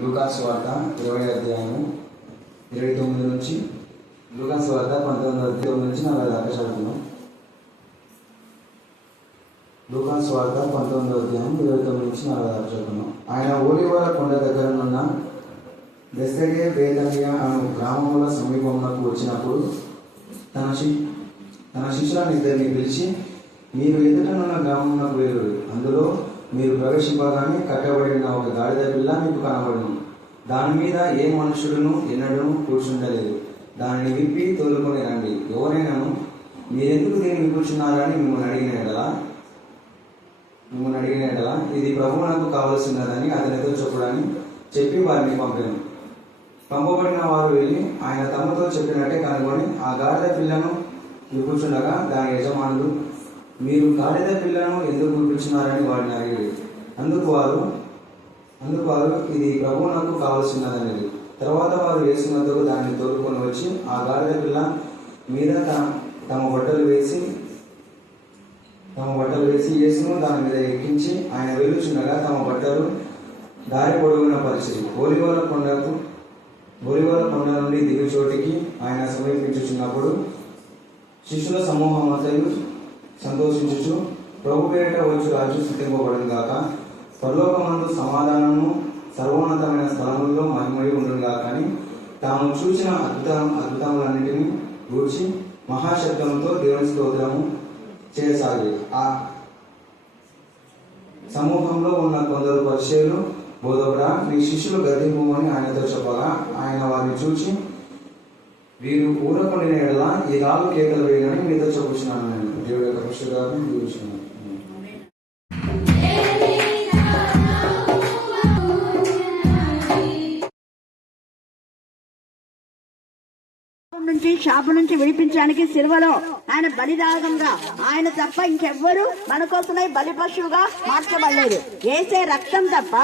లూకాసు వార్త 20 అధ్యాయము 29 నుంచి లూకాసు వార్త 19 నుంచి 40 దాకా చదువుతున్నాం. లూకాసు వార్త 19 అధ్యాయం 29 నుంచి 40 దాకా చదువుతున్నాం. ఆయన ఓలివల కొండ దగ్గర ఉన్న బెత్ఫగే బేతనియా అను గ్రామముల సమీపమునకు వచ్చినప్పుడు తన శిష్యులను ఇద్దరిని పిలిచి, మీరు ఎదుటనున్న గ్రామమునకు వెళ్ళుడు. అందులో మీరు ప్రవేశింపగానే కట్టబడిన ఒక గాడిద పిల్ల మీకు కనబడును. దాని మీద ఏ మనుషుడును ఎన్నడూ కూర్చుండలేదు. దానిని విప్పి తోలుకొని రండి. ఎవరైనాను మీరెందుకు దీన్ని కూర్చున్నారని మిమ్మల్ని అడిగిన ఎడల ఇది ప్రభువునకు కావలసినదని అతనితో చెప్పుడని చెప్పి వారిని పంపాను. పంపబడిన వారు వెళ్ళి ఆయన తమతో చెప్పినట్టే కనుగొని ఆ గాడిద పిల్లను కూర్చుండగా దాని యజమానులు, మీరు గాడిద పిల్లను ఎందుకు కూర్చున్నారని వారిని అడిగారు. అందుకు వారు ఇది ప్రభువునకు కావలసినదనేది. తర్వాత వారు యేసు వద్దకు దాన్ని తోలుకొని వచ్చి ఆ గాడిద పిల్ల మీద తమ బట్టలు వేసి యేసును దాని మీద ఎక్కించి ఆయన వెళ్ళుచుండగా తమ బట్టలు దారి పొడవున పరిస్థితి ఓలివల కొండ నుండి దిగు చోటికి ఆయన సమీపించుచున్నప్పుడు శిష్యుల సమూహం అంతయు సంతోషించుచు, ప్రభు పేరిట వచ్చు రాజు స్తుతింపబడును గాక, పరలోకమందు సమాధానము, సర్వోన్నతమైన స్థలముల్లో మహిమయు ఉండును గాక అని తాము చూసిన అద్భుతములన్నింటినీ గూర్చి మహాశబ్దంతో దేవుని స్తోత్రము చేయసాగి. ఆ సమూహంలో ఉన్న కొందరు పరిచయులు, బోధకుడా, నీ శిష్యులు గద్దింపుమని ఆయనతో చెప్పగా ఆయన వారిని చూచి, వీరు ఊరకుండిన ఎడల ఈ రాళ్ళు కేకలు వేయని మీతో చెప్పుచున్నాను. నేను దేవుడి యొక్క పుస్తకాన్ని చూస్తున్నాను. నుంచి శాపం నుంచి విడిపించడానికి సిలువలో ఆయన బలిదానంగా ఆయన తప్ప ఇంకెవ్వరు మన కోసమై బలి పశువుగా మార్చబడలేదు. ఏసే రక్తం తప్ప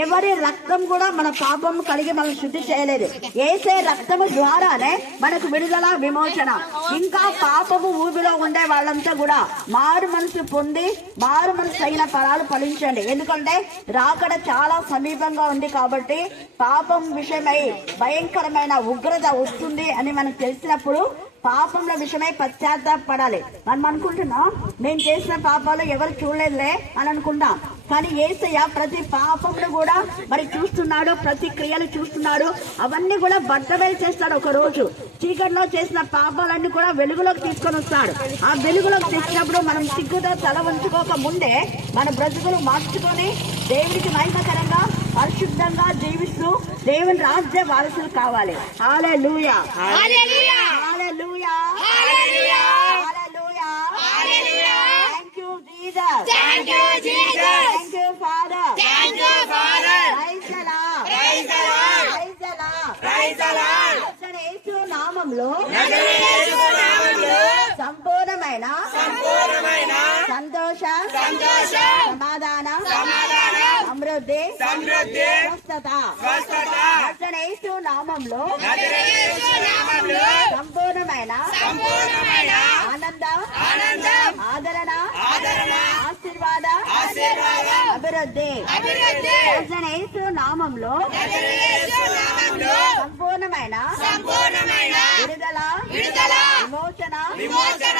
ఎవరి రక్తం కూడా మన పాపం కలిగి మనం శుద్ధి చేయలేదు. ఏసే రక్తము ద్వారానే మనకు విడుదల, విమోచన. ఇంకా పాపము ఊబిలో ఉండే వాళ్ళంతా కూడా మారు మనసు పొంది మారు మనసు అయిన ఫలాలు ఫలించండి. ఎందుకంటే రాకడ చాలా సమీపంగా ఉంది కాబట్టి పాపం విషయమై భయంకరమైన ఉగ్రత వస్తుంది అని మనకు తెలిసినప్పుడు పాపంల విషయమై పశ్చాత్తాపడాలి. మనం అనుకుంటున్నాం నేను చేసిన పాపాలు ఎవరు చూడలేదులే అని అనుకుంటాం. కానీ యేసయ్య ప్రతి పాపంలో కూడా మరి చూస్తున్నాడు, ప్రతి క్రియలు చూస్తున్నాడు. అవన్నీ కూడా బట్టబయలు చేస్తాడు. ఒక రోజు చీకటిలో చేసిన పాపాలన్నీ కూడా వెలుగులోకి తీసుకొని వస్తాడు. ఆ వెలుగులోకి తెచ్చినప్పుడు మనం సిగ్గుతో తల ఉంచుకోక ముందే మన బ్రతుకులు మార్చుకొని దేవుడికి మహిమకరంగా పరిశుద్ధంగా జీవిస్తూ దేవుని రాజ్య వారసులు కావాలి. Hallelujah, hallelujah, hallelujah, hallelujah, hallelujah, hallelujah. Thank you Jesus, thank you Jesus, thank you father, thank you father. Praise the lord, praise the lord, praise the lord, praise the lord. Yesu నామములో సంపూర్ణమైన సంతోష సమాధాన సమృద్ధి స్వస్థత. యేసు నామములో సంపూర్ణమైన ఆనంద, ఆదరణ, ఆశీర్వాద, అభివృద్ధి. యేసు నామములో సంపూర్ణమైన విడుదల, విమోచన,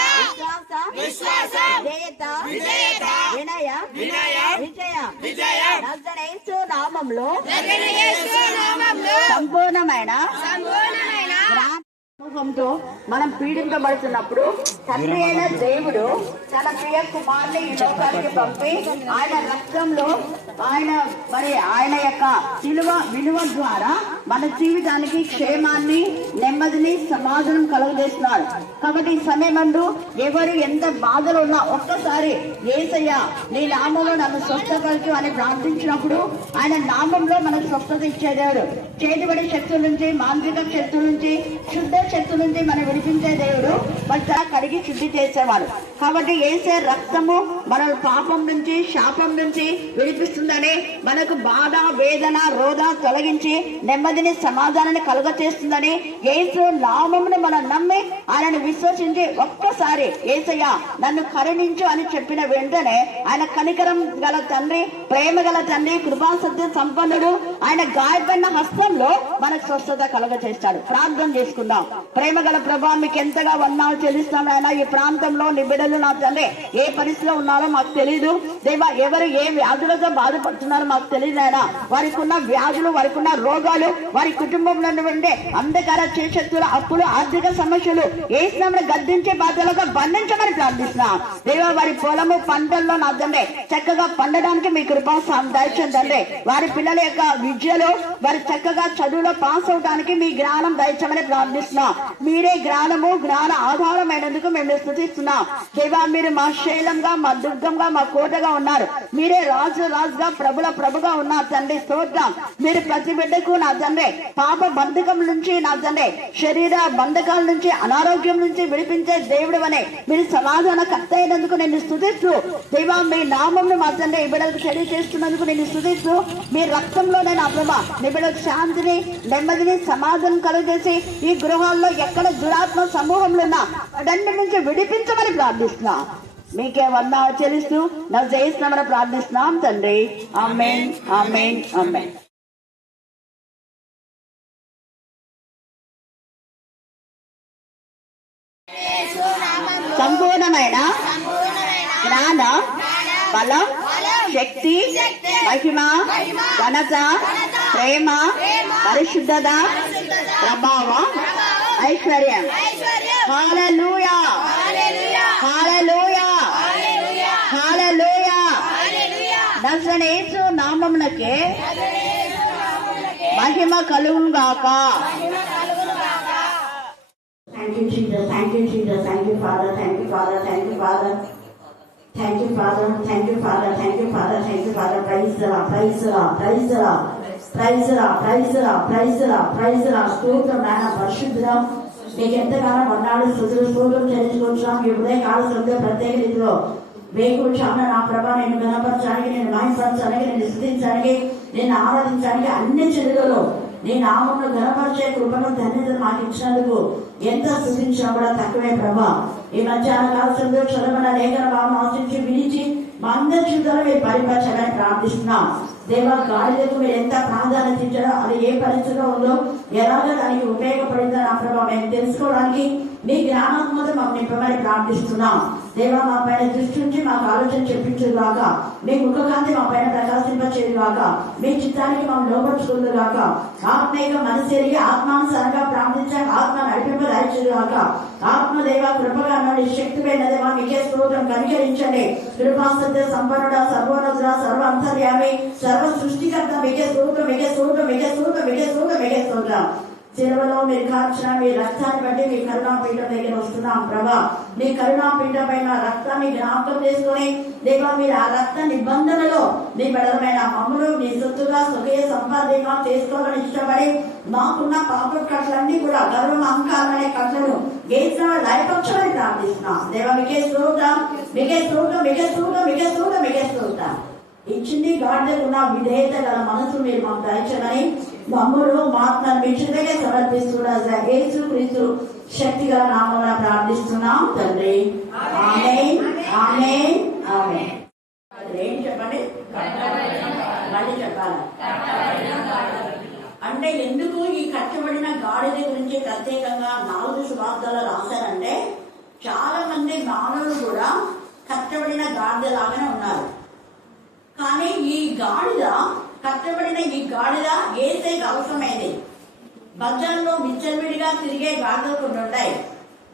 విశ్వాస, విజేత, వినయ, విజయ. యేసు నామములో సంపూర్ణమైన సమూహంతో మనం పీడింపబడుతున్నప్పుడు తండ్రి అయిన దేవుడు తన ప్రియ కుమారుని ఈ లోకానికి పంపి ఆయన రక్తంలో ఆయన యొక్క విలువ ద్వారా మన జీవితానికి క్షేమాన్ని, నెమ్మదిని, సమాధానం కలుగజేస్తున్నారు. కాబట్టి ఈ సమయమందు ఎవరు ఎంత బాధలు ఉన్నా ఒక్కసారి యేసయ్య నీ నామంలో నన్ను స్వస్థపరచు అని ప్రార్థించినప్పుడు ఆయన నామంలో మనకు స్వస్థత ఇచ్చే దేవుడు. చేతిబడి శక్తుల నుంచి, మాంత్రిక శక్తుల నుంచి, శుద్ధ శక్తుల నుంచి మనం విడిపించే దేవుడు. మరి కడిగి శుద్ధి చేసేవాడు. కాబట్టి యేసే రక్తము మన పాపం నుంచి శాపం నుంచి విడిపిస్తుందని, మనకు బాధ వేదన రోధ తొలగించి నెమ్మదిని సమాధానాన్ని కలుగ చేస్తుందని, యేసు నామమును మనం నమ్మి ఆయనను విశ్వసించి ఒక్కసారి యేసయ్య నన్ను కరుణించు అని చెప్పిన వెంటనే ఆయన కనికరం గల తండ్రి, ప్రేమ గల తండ్రి, కృపాసత్య సంపన్నుడు, ఆయన గాయపడిన హస్తంలో మనకు స్వస్థత కలుగ చేస్తాడు. ప్రార్థన చేసుకుందాం. ప్రేమ గల ప్రభా, మీకు ఎంతగా వందనాలు చెల్లిస్తాను ఆయన. ఈ ప్రాంతంలో నీ బిడ్డలు నా తండ్రి ఏ పరిస్థితిలో ఉన్నారో మాకు తెలియదు దేవా, ఎవరు ఏ వ్యాధులతో బాధపడుతున్నారో మాకు తెలియదు ఆయన. వారికి ఉన్న వ్యాధులు, వారికి ఉన్న రోగాలు, వారి కుటుంబంలో ఉన్నటువంటి అంధకార చేశక్తులు, అప్పులు, ఆర్థిక సమస్యలు ఏసునామమున గద్దించే బాధలుగా బంధించమని ప్రార్థిస్తున్నా దేవా. వారి పొలము పంటల్లో నా తండ్రి చక్కగా పండడానికి మీ కృపా దయచేయండి తండ్రి. వారి పిల్లల యొక్క విద్యలో వారి చక్కగా చదువులో పాస్ అవడానికి మీ జ్ఞానం దయచేయమని ప్రార్థిస్తున్నాం. మీరే జ్ఞానము, జ్ఞాన ఆధారమైనందుకు మేము స్తుతిస్తున్నాం దేవా. మీరు మా శైలంగా, మా దుర్గంగా, మా కోటగా ఉన్నారు. మీరే రాజుగా, ప్రభుగా ఉన్నారు తండ్రి. స్తోత్రం. మీరు ప్రతి బిడ్డకు నా తండ్రి పాప బంధకం నుంచి, నా తండ్రి శరీర బంధకాల నుంచి, అనారోగ్యం నుంచి విడిపించే దేవుడు అనే మీరు సమాధాన కర్త అయినందుకు నేను స్తుతిస్తూ దేవా, మీ నామమును మా తండ్రి ఈ బిడ్డలకు తెలియజేస్తున్నందుకు నేను స్తుతిస్తూ, మీ రక్తంలోనే నా ప్రభా నీ బిడ్డలకు శాంతిని, నెమ్మదిని, సమాధానం కలుగజేసి ఈ గృహాల్లో ఎక్కడ దురాత్మ సమూహంలో ఉన్నా అడన్నిటి నుంచి విడిపించమని ప్రార్థిస్తున్నా. మీకే వందనాలు చెల్లిస్తూ నా జయిస్తున్నామని ప్రార్థిస్తున్నాం తండ్రి. ఆమేన్, ఆమేన్, ఆమేన్. సంపూర్ణమైన జ్ఞాన, బలం, శక్తి, మహిమ, ఘనత, ప్రేమ, పరిశుద్ధత, ప్రభావం, ఐశ్వర్యం. హల్లెలూయా, హల్లెలూయా, హల్లెలూయా. నజరేయుడైన యేసు నామమునకే మహిమ కలుగును గాక. Thank you, Jesus. Thank you, Jesus. Thank you, Father. Thank you, Father. Thank you, Father. Thank you, Father. Thank you, Father. Thank you, Father. Thank you, Father. Praise the Lord. Praise the Lord. Praise the Lord. Praise the Lord. Praise the Lord. Praise the Lord. Praise the Lord. స్తోత్రం నాయన పరిశుద్ధులం. మీకు ఎంతగానో వందనాలు స్తోత్రం చెల్లించుకుంటున్నాం. మీ ఉదయ కాల సమయంలో ప్రత్యేక రీతిలో వేకువజామున నా ప్రభా నేను గణపరచడానికి, నేను మహిమపరచడానికి, నేను స్తుతించడానికి, నేను ఆరాధించడానికి అన్ని చెడులలో నీ నామమును గణపరిచే కృపను ధన్యతను మాకు ఇచ్చినందుకు ఎంత స్తుతించినా కూడా తక్కువే ప్రభా. ఈ మధ్యాహ్న కాల సమయంలో చదవన లేఖన భావం ఆశించి వినిచి మా అందరి జీవితంలో మీరు పరిపరచాలని ప్రార్థిస్తున్నాం దేవా. గాడిదకు మీరు ఎంత ప్రాధాన్యత ఇచ్చారో, అది ఏ పరిస్థితిలో ఉందో, ఎలాగ దానికి ఉపయోగపడిందో నా ప్రభావ మేము తెలుసుకోవడానికి మీ జ్ఞానాత్మత మాకు నింపమని ప్రార్థిస్తున్నాం దేవా. మా పైన దృష్టి నుంచి మాకు ఆలోచన చెప్పించుగాక, మీ ముఖకాంతి మా పైన ప్రకాశింపచేయుగాక, మీ చిత్తానికి మేము లోపరుచుకుందుగాక, ఆత్మీయ మనసేరిగి ఆత్మానుసారంగా ప్రార్థించాక ఆత్మ నడిపింపదాయిచుగాక. ఆత్మదేవ కృపగా నుండి శక్తిపైన దేవా మీకే స్తోత్రం. కనికరించండి. కృపాసత్య సంపన్నుడ, సర్వోన్నతుడ, సర్వ అంతర్యామి, సర్వ సృష్టికర్త మీకే స్తోత్రం, మీకే స్తోత్రం, మీకే స్తోత్రం, మీకే స్తోత్రం, మీకే స్తోత్రం. శిలువలో మీరు కార్చిన మీ రక్తాన్ని బట్టి మీ కరుణాపీఠం దగ్గర వస్తున్నాం ప్రభా. మీ కరుణాపీఠం పైన రక్తాన్ని జ్ఞాపకం చేసుకుని దేవా మీరు ఆ రక్త నిబంధనలో మీ బలమైన మమ్మల్ని మీ సొత్తుగా స్వకీయ సంపాదనగా చేసుకోవాలని ఇష్టపడి మాకున్న పాప కట్లన్నీ కూడా గర్వం, అహంకారం అనే కట్లను గేసిన లయపక్షమని ప్రార్థిస్తున్నాం దేవా. మీకే స్తోత్రం, మీకే స్తోత్రం, మీకే స్తోత్రం, మీకే స్తోత్రం, మీకే స్తోత్రం. ఇచ్చింది గాడిదకు ఉన్న విధేయత గల మనసు మీరు మాకు దయచమని మమ్ములు మాత్రం మీ చిన్నగా సమర్పిస్తున్నా యేసు క్రీస్తు శక్తి గల నామమున ప్రార్థిస్తున్నాం తండ్రి. ఆమేన్, ఆమేన్, ఆమేన్. ఏం చెప్పండి, మళ్ళీ చెప్పాలి. అంటే ఎందుకు ఈ కట్టబడిన గాడిద గురించి ప్రత్యేకంగా 4 సువార్తలు రాశారంటే, చాలా మంది మానవులు కూడా కట్టబడిన గాడిద లాగానే ఉన్నారు. కానీ ఈ గాడిద, కట్టబడిన ఈ గాడిద యేసుకి అవసరమైంది. బజార్లో విచ్చలవిడిగా తిరిగే గాడిదలు కొన్ని ఉంటాయి.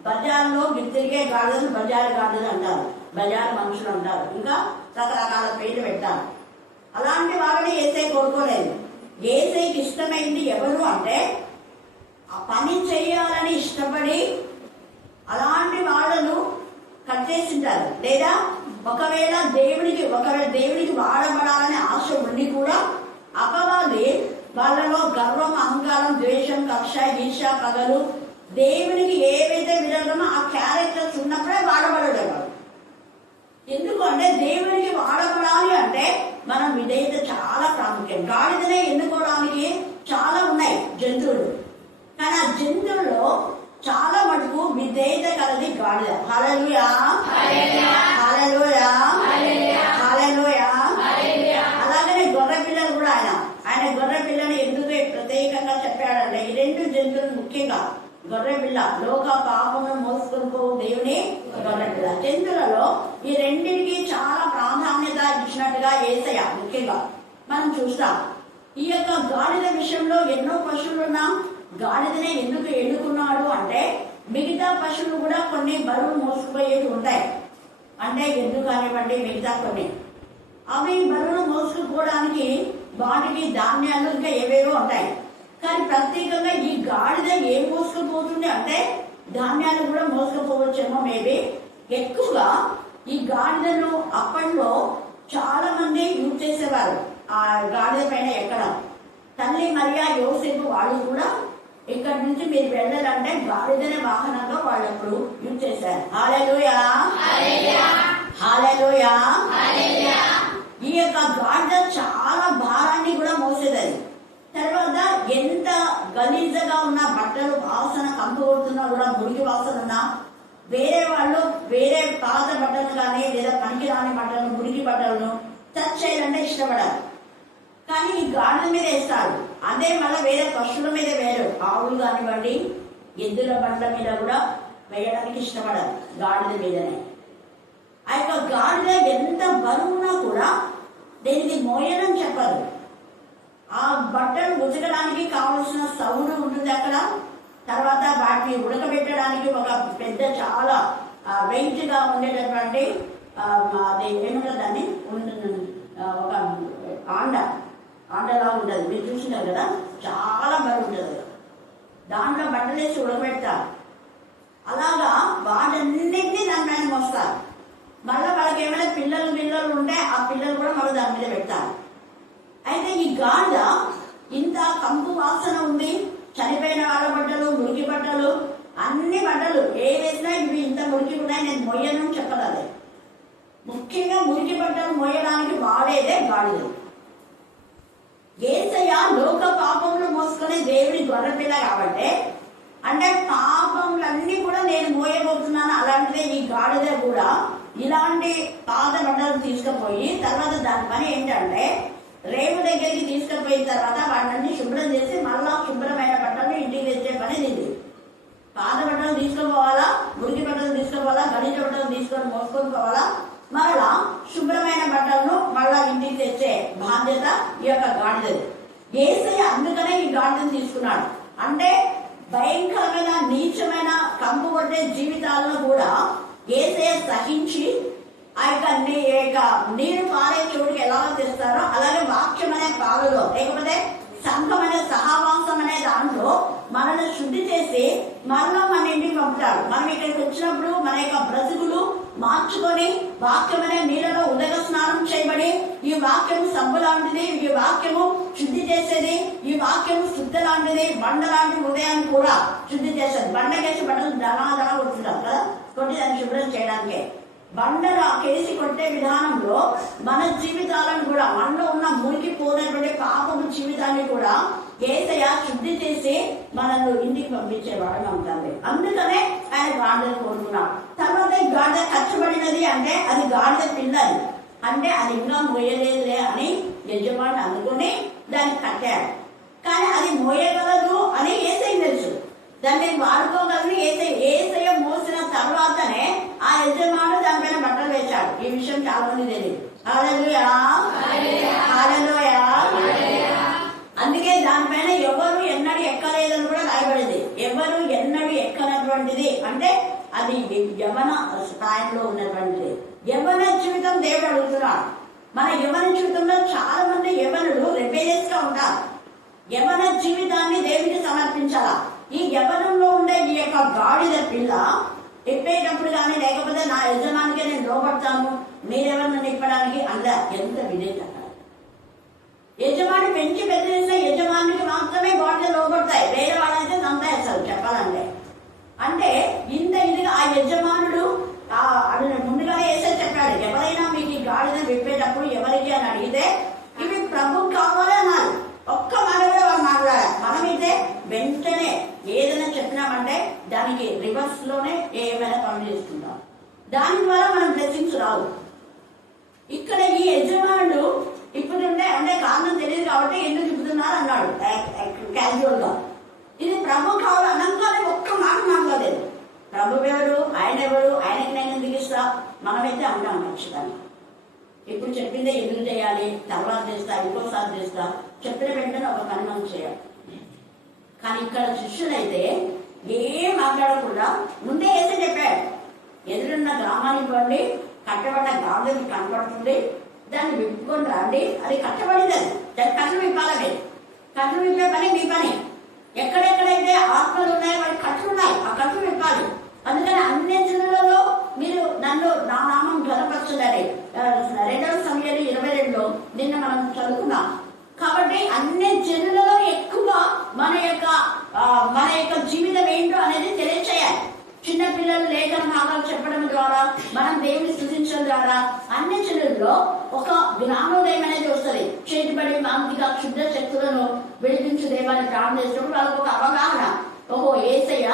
బజార్లో తిరిగే గాడిదలు బజారు గాడిదలు అంటారు, బజారు మనుషులు అంటారు, ఇంకా రకరకాల పేర్లు పెట్టారు. అలాంటి వాళ్ళని యేసే కోరుకోలేదు. యేసేకి ఇష్టమైంది ఎవరు అంటే, ఆ పని చేయాలని ఇష్టపడి అలాంటి వాళ్ళను కట్టేసింటారు. లేదా ఒకవేళ దేవునికి వాడబడాలనే ఆశ ఉండి కూడా అపవాది వాళ్ళలో గర్వం, అహంకారం, ద్వేషం, కక్ష, ఈర్ష, పగలు, దేవునికి ఏవైతే విధంగా ఆ క్యారెక్టర్స్ ఉన్నప్పుడే వాడబడేవాడు. ఎందుకంటే దేవునికి వాడబడాలి అంటే మనం విధేయత చాలా ప్రాముఖ్యం. గాడిదనే ఎన్నుకోవడానికి చాలా ఉన్నాయి జంతువులు, కానీ ఆ జంతువుల్లో చాలా మటుకు విధేయత కలది గాడిద. హల్లెలూయా, హల్లెలూయా, హల్లెలూయా. అలాగనే గొర్రె పిల్లలు కూడా ఆయన గొర్రె పిల్లని ఎందుకు ప్రత్యేకంగా చెప్పాడంటే ఈ రెండు జంతువులు ముఖ్యంగా గొర్రె పిల్ల లోక పాపమును మోసుకొని పోవు దేవుని గొర్రె పిల్ల. జంతువులలో ఈ రెండింటికి చాలా ప్రాధాన్యత ఇచ్చినట్టుగా యేసయ్య ముఖ్యంగా మనం చూస్తాం. ఈ యొక్క గాడిద విషయంలో ఎన్నో పశువులున్నా గాడిదనే ఎందుకు ఎన్నుకున్నాడు అంటే మిగతా పశువులు కూడా కొన్ని బరువులు మోసుకుపోయేవి ఉంటాయి. అంటే ఎందుకు కానివ్వండి మిగతా కొన్ని అవి బరువులు మోసుకుపోవడానికి వాటికి ధాన్యాలు ఇంకా ఏవేవో ఉంటాయి. కానీ ప్రత్యేకంగా ఈ గాడిద ఏం మోసుకుపోతుంది అంటే ధాన్యాలు కూడా మోసుకుపోవచ్చేమో మేబీ. ఎక్కువగా ఈ గాడిదను అప్పట్లో చాలా మంది యూజ్ చేసేవారు ఆ గాడిద పైన ఎక్కడం. తల్లి మరియా యోసేపు వాళ్ళు కూడా ఇక్కడ నుంచి మీరు వెళ్ళాలంటే గాడిదనే వాహనంగా వాళ్ళు అప్పుడు యూజ్ చేశారు. హల్లెలూయా, హల్లెలూయా. ఈ యొక్క గాడిద చాలా భారాన్ని కూడా మోసేది. తర్వాత ఎంత గలీజగా ఉన్న బట్టలు వాసన కంపు కొడుతున్నా కూడా మురికి వాసన ఉన్నా వేరే వాళ్ళు వేరే పాత బట్టలు కానీ లేదా పనికిరాని బట్టలను మురికి బట్టలను టచ్ చేయాలంటే ఇష్టపడారు. కానీ ఈ గాడిద మీద వేస్తారు. అదే మళ్ళీ వేరే పశువుల మీద వేరు, ఆవులు కానివ్వండి ఎద్దుల బండ్ల మీద కూడా వేయడానికి ఇష్టపడరు, గాడిద మీదనే. ఆ యొక్క గాడిద ఎంత బరువున్నా కూడా దీనికి మోయడం చెప్పరు. ఆ బట్టలు ఉతకడానికి కావలసిన సౌడు ఉంటుంది అక్కడ. తర్వాత వాటిని ఉడకబెట్టడానికి ఒక పెద్ద చాలా వెయిట్ గా ఉండేటటువంటి అది ఏమంటారు దాన్ని ఒక ఆండలా ఉంటుంది, మీరు చూసినారు కదా, చాలా బరువు ఉంటుంది. దాంట్లో బట్టలేసి ఉడకబెడతారు. అలాగా వాటన్నింటినీ దాని మీద మోస్తారు. మళ్ళీ వాళ్ళకి ఏమైనా పిల్లలు ఉంటే ఆ పిల్లలు కూడా మళ్ళీ దాని మీద పెడతారు. అయితే ఈ గాడిద ఇంత కంపు వాసన ఉంది, చనిపోయిన వాళ్ళ బట్టలు మురికి బట్టలు అన్ని బట్టలు ఏ వేసినా ఇవి ఇంత మురికి ఉన్నాయి, నేను మొయ్యను చెప్పలేదు. ముఖ్యంగా మురికి బట్టలు మోయడానికి వాడేదే గాడిద. యేసయ్య లోక పాపములు మోసుకునే దేవుని గొర్రెపిల్ల కాబట్టి అంటే పాపములన్నీ కూడా నేను మోయబోతున్నాను. అలాంటిదే ఈ గాడిద కూడా ఇలాంటి పాత బట్టలు తీసుకుపోయి తర్వాత దాని పని ఏంటంటే రేవు దగ్గరికి తీసుకుపోయిన తర్వాత వాటిని శుభ్రం చేసి మళ్ళా శుభ్రమైన బట్టలు ఇంటికి తెచ్చే పని ఇది. పాత బట్టలు తీసుకుపోవాలా, మురికి బట్టలు తీసుకుపోవాలా, గలీజ బట్టలు తీసుకొని మోసుకొని పోవాలా, మరలా శుభ్రమైన బట్టలను మళ్ళా ఇంటికి తెచ్చే బాధ్యత ఈ యొక్క గాడిదది. యేసయ్య అందుకనే ఈ గాడిదను తీసుకున్నాడు. అంటే భయంకరమైన నీచమైన కంపు కొట్టే జీవితాలను కూడా యేసయ్య సహించి ఆ యొక్క నీరు పారే చోటుకి ఎలా తెస్తారో అలాగే వాక్యం అనే పాలలో లేకపోతే సంఘం అనే సహవాసం అనే దాంట్లో మనల్ని శుద్ధి చేసి మరలా మన ఇంటికి పంపుతాడు. మనం ఇక్కడికి వచ్చినప్పుడు మన యొక్క బ్రతుకులు మార్చుకొని వాక్యం అనే నీళ్ళలో ఉదక స్నానం చేయబడి ఈ వాక్యము సబ్బు లాంటిది, ఈ వాక్యము శుద్ధి చేసేది, ఈ వాక్యము శుద్ధ లాంటిది, బండ లాంటి ఉదయాన్ని కూడా శుద్ధి చేసేది. బండకేసి బట్టలు దనా కొడుతుంటాం కదా, కొట్టి దాన్ని శుభ్రం చేయడానికే. బండలు కేసి కొట్టే విధానంలో మన జీవితాలను కూడా మనలో ఉన్న మురికి పోనటువంటి పాపము జీవితాన్ని కూడా యేసయ్య శుద్ధి చేసి మనల్ని ఇంటికి పంపించేవాడు ఉంటారు. అందుకనే ఆయన గాడిదను కోరుకున్నాడు. తర్వాత ఈ గాడిద కష్టపడినది అంటే అది గాడిద పిల్లది అంటే అది ఇంకా మోయలేదులే అని యజమాని అనుకుని దాన్ని కట్టాడు. కానీ అది మోయగలదు అని యేసయ్య తెలుసు, దాన్ని వాడుకోగలను. యేసయ్య మోసిన తర్వాతనే ఆ యజమానుడు దానిపైన బట్టలు వేశాడు. ఈ విషయం చాలా మంది తెలియదు. హల్లెలూయా, హల్లెలూయా. అందుకే దానిపైన ఎవరు ఎన్నడూ ఎక్కలేదని కూడా రాయబడింది. ఎవరు ఎన్నడూ ఎక్కనటువంటిది అంటే అది యవన స్థాయిలో ఉన్నటువంటిది. యవన జీవితం దేవుడు అడుగుతున్నాడు. మన యవన జీవితంలో చాలా మంది యవనులు రెబెలియస్ గా ఉంటారు. యవన జీవితాన్ని దేవునికి సమర్పించాలా. ఈ యవనంలో ఉండే ఈ యొక్క గాడిద పిల్ల ఎప్పేటప్పుడు కానీ లేకపోతే నా యజమానికి నేను లోపడతాను, మీరెవరిని నిప్పడానికి అందా ఎంత విధేయత. యజమాని పెంచి బెదిరిస్తే యజమానికి మాత్రమే గాడిద లోపడతాయి, వేరే వాళ్ళైతే తంతాయి అసలు చెప్పాలంటే. అంటే ఇంత ఇదిగా ఆ యజమానుడు ముందుగానే వేసే చెప్పాడు, ఎవరైనా మీకు ఈ గాడిద విప్పేటప్పుడు ఎవరికి అని అడిగితే ఇవి ప్రభు కావాలి అన్నారు. ఒక్క మాట కూడా వాళ్ళు మాట్లాడారు. మనమైతే వెంటనే ఏదైనా చెప్పినామంటే దానికి రివర్స్ లోనే ఏమైనా పనులు చేస్తుంటాం. దాని ద్వారా మనం బ్లెస్సింగ్స్ రావు. ఇక్కడ ఈ యజమానుడు ఇప్పుడుంటే అంటే కారణం తెలియదు కాబట్టి ఎందుకు చెబుతున్నారు అన్నాడు క్యాజువల్ గా. ఇది ప్రభు కావాలి అనగానే ఒక్క మాట మాట్లాడలేదు. ప్రభు ఎవరు, ఆయన ఎవరు, ఆయనకి నేను ఎందుకు ఇస్తా, మనమైతే అంటాం ఖచ్చితంగా. ఇప్పుడు చెప్పిందే ఎదురు చేయాలి, తర్వాత చేస్తా, ఇంకోసారి చేస్తా, చెప్పిన వెంటనే ఒక పని మనం చేయాలి. కానీ ఇక్కడ శిష్యులైతే ఏం మాట్లాడకుండా ముందే వేసే చెప్పాడు, ఎదురున్న గ్రామానికి పోండి, కట్టబడ్డ గాడిద కనపడుతుంది, దాన్ని విప్పుకొని రండి. అది కట్టబడింది, దాన్ని కట్లు విప్పాలి. మీరు కట్లు విప్పే పని మీ పని. ఎక్కడెక్కడైతే ఆత్మలు ఉన్నాయో వాటి కట్లు ఉన్నాయి, ఆ కట్లు విప్పాలి. అందుకని అన్ని జిల్లాలలో మీరు నన్ను నా నామం ఘనపరచుదని 2వ సమయాలు 22లో నిన్న మనం చదువుకున్నాం. కాబట్టి అన్ని జిల్లాలలో ఎక్కువ మన యొక్క జీవితం ఏంటో అనేది తెలియచేయాలి. చిన్నపిల్లలు లేఖన భాగాలు చెప్పడం ద్వారా, మనం దేవుని స్థుతించడం ద్వారా అన్ని జిల్లాల్లో ఒక జ్ఞానోదయం అనేది వస్తుంది. చేతిబడి మాంతిక క్షుద్ర శక్తులను విడిపించు దేవాన్ని ప్రార్థన చేసినప్పుడు వాళ్ళకు ఒక అవగాహన, ఓహో యేసయ్య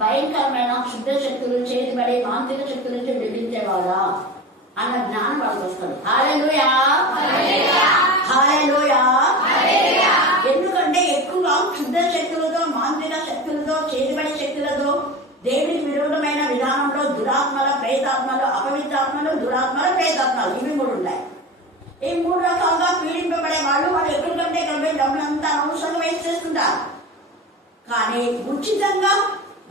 భయంకరమైన క్షుద్ర శక్తులు, చేతిబడి మాంతిక శక్తుల నుంచి విడిపించేవారా అన్న జ్ఞానం వాళ్ళకి వస్తుంది. హల్లెలూయా, హల్లెలూయా. ఎందుకంటే ఎక్కువ క్షుద్ర శక్తులతో, మాంత్రిక శక్తులతో, చేతిబడి శక్తులతో, దేవునికి విరోధమైన విధానంలో దురాత్మల, ప్రేతాత్మలు, అపవిత్రాత్మలు, దురాత్మల, ప్రేతాత్మలు, ఇవి 3 ఉన్నాయి. ఈ 3 రకాలుగా పీడింపబడే వాళ్ళు ఎక్కడికంటే ఇక్కడ డబ్బులంతా అనవసరంగా వేస్ట్ చేస్తుంటారు. కానీ ఉచితంగా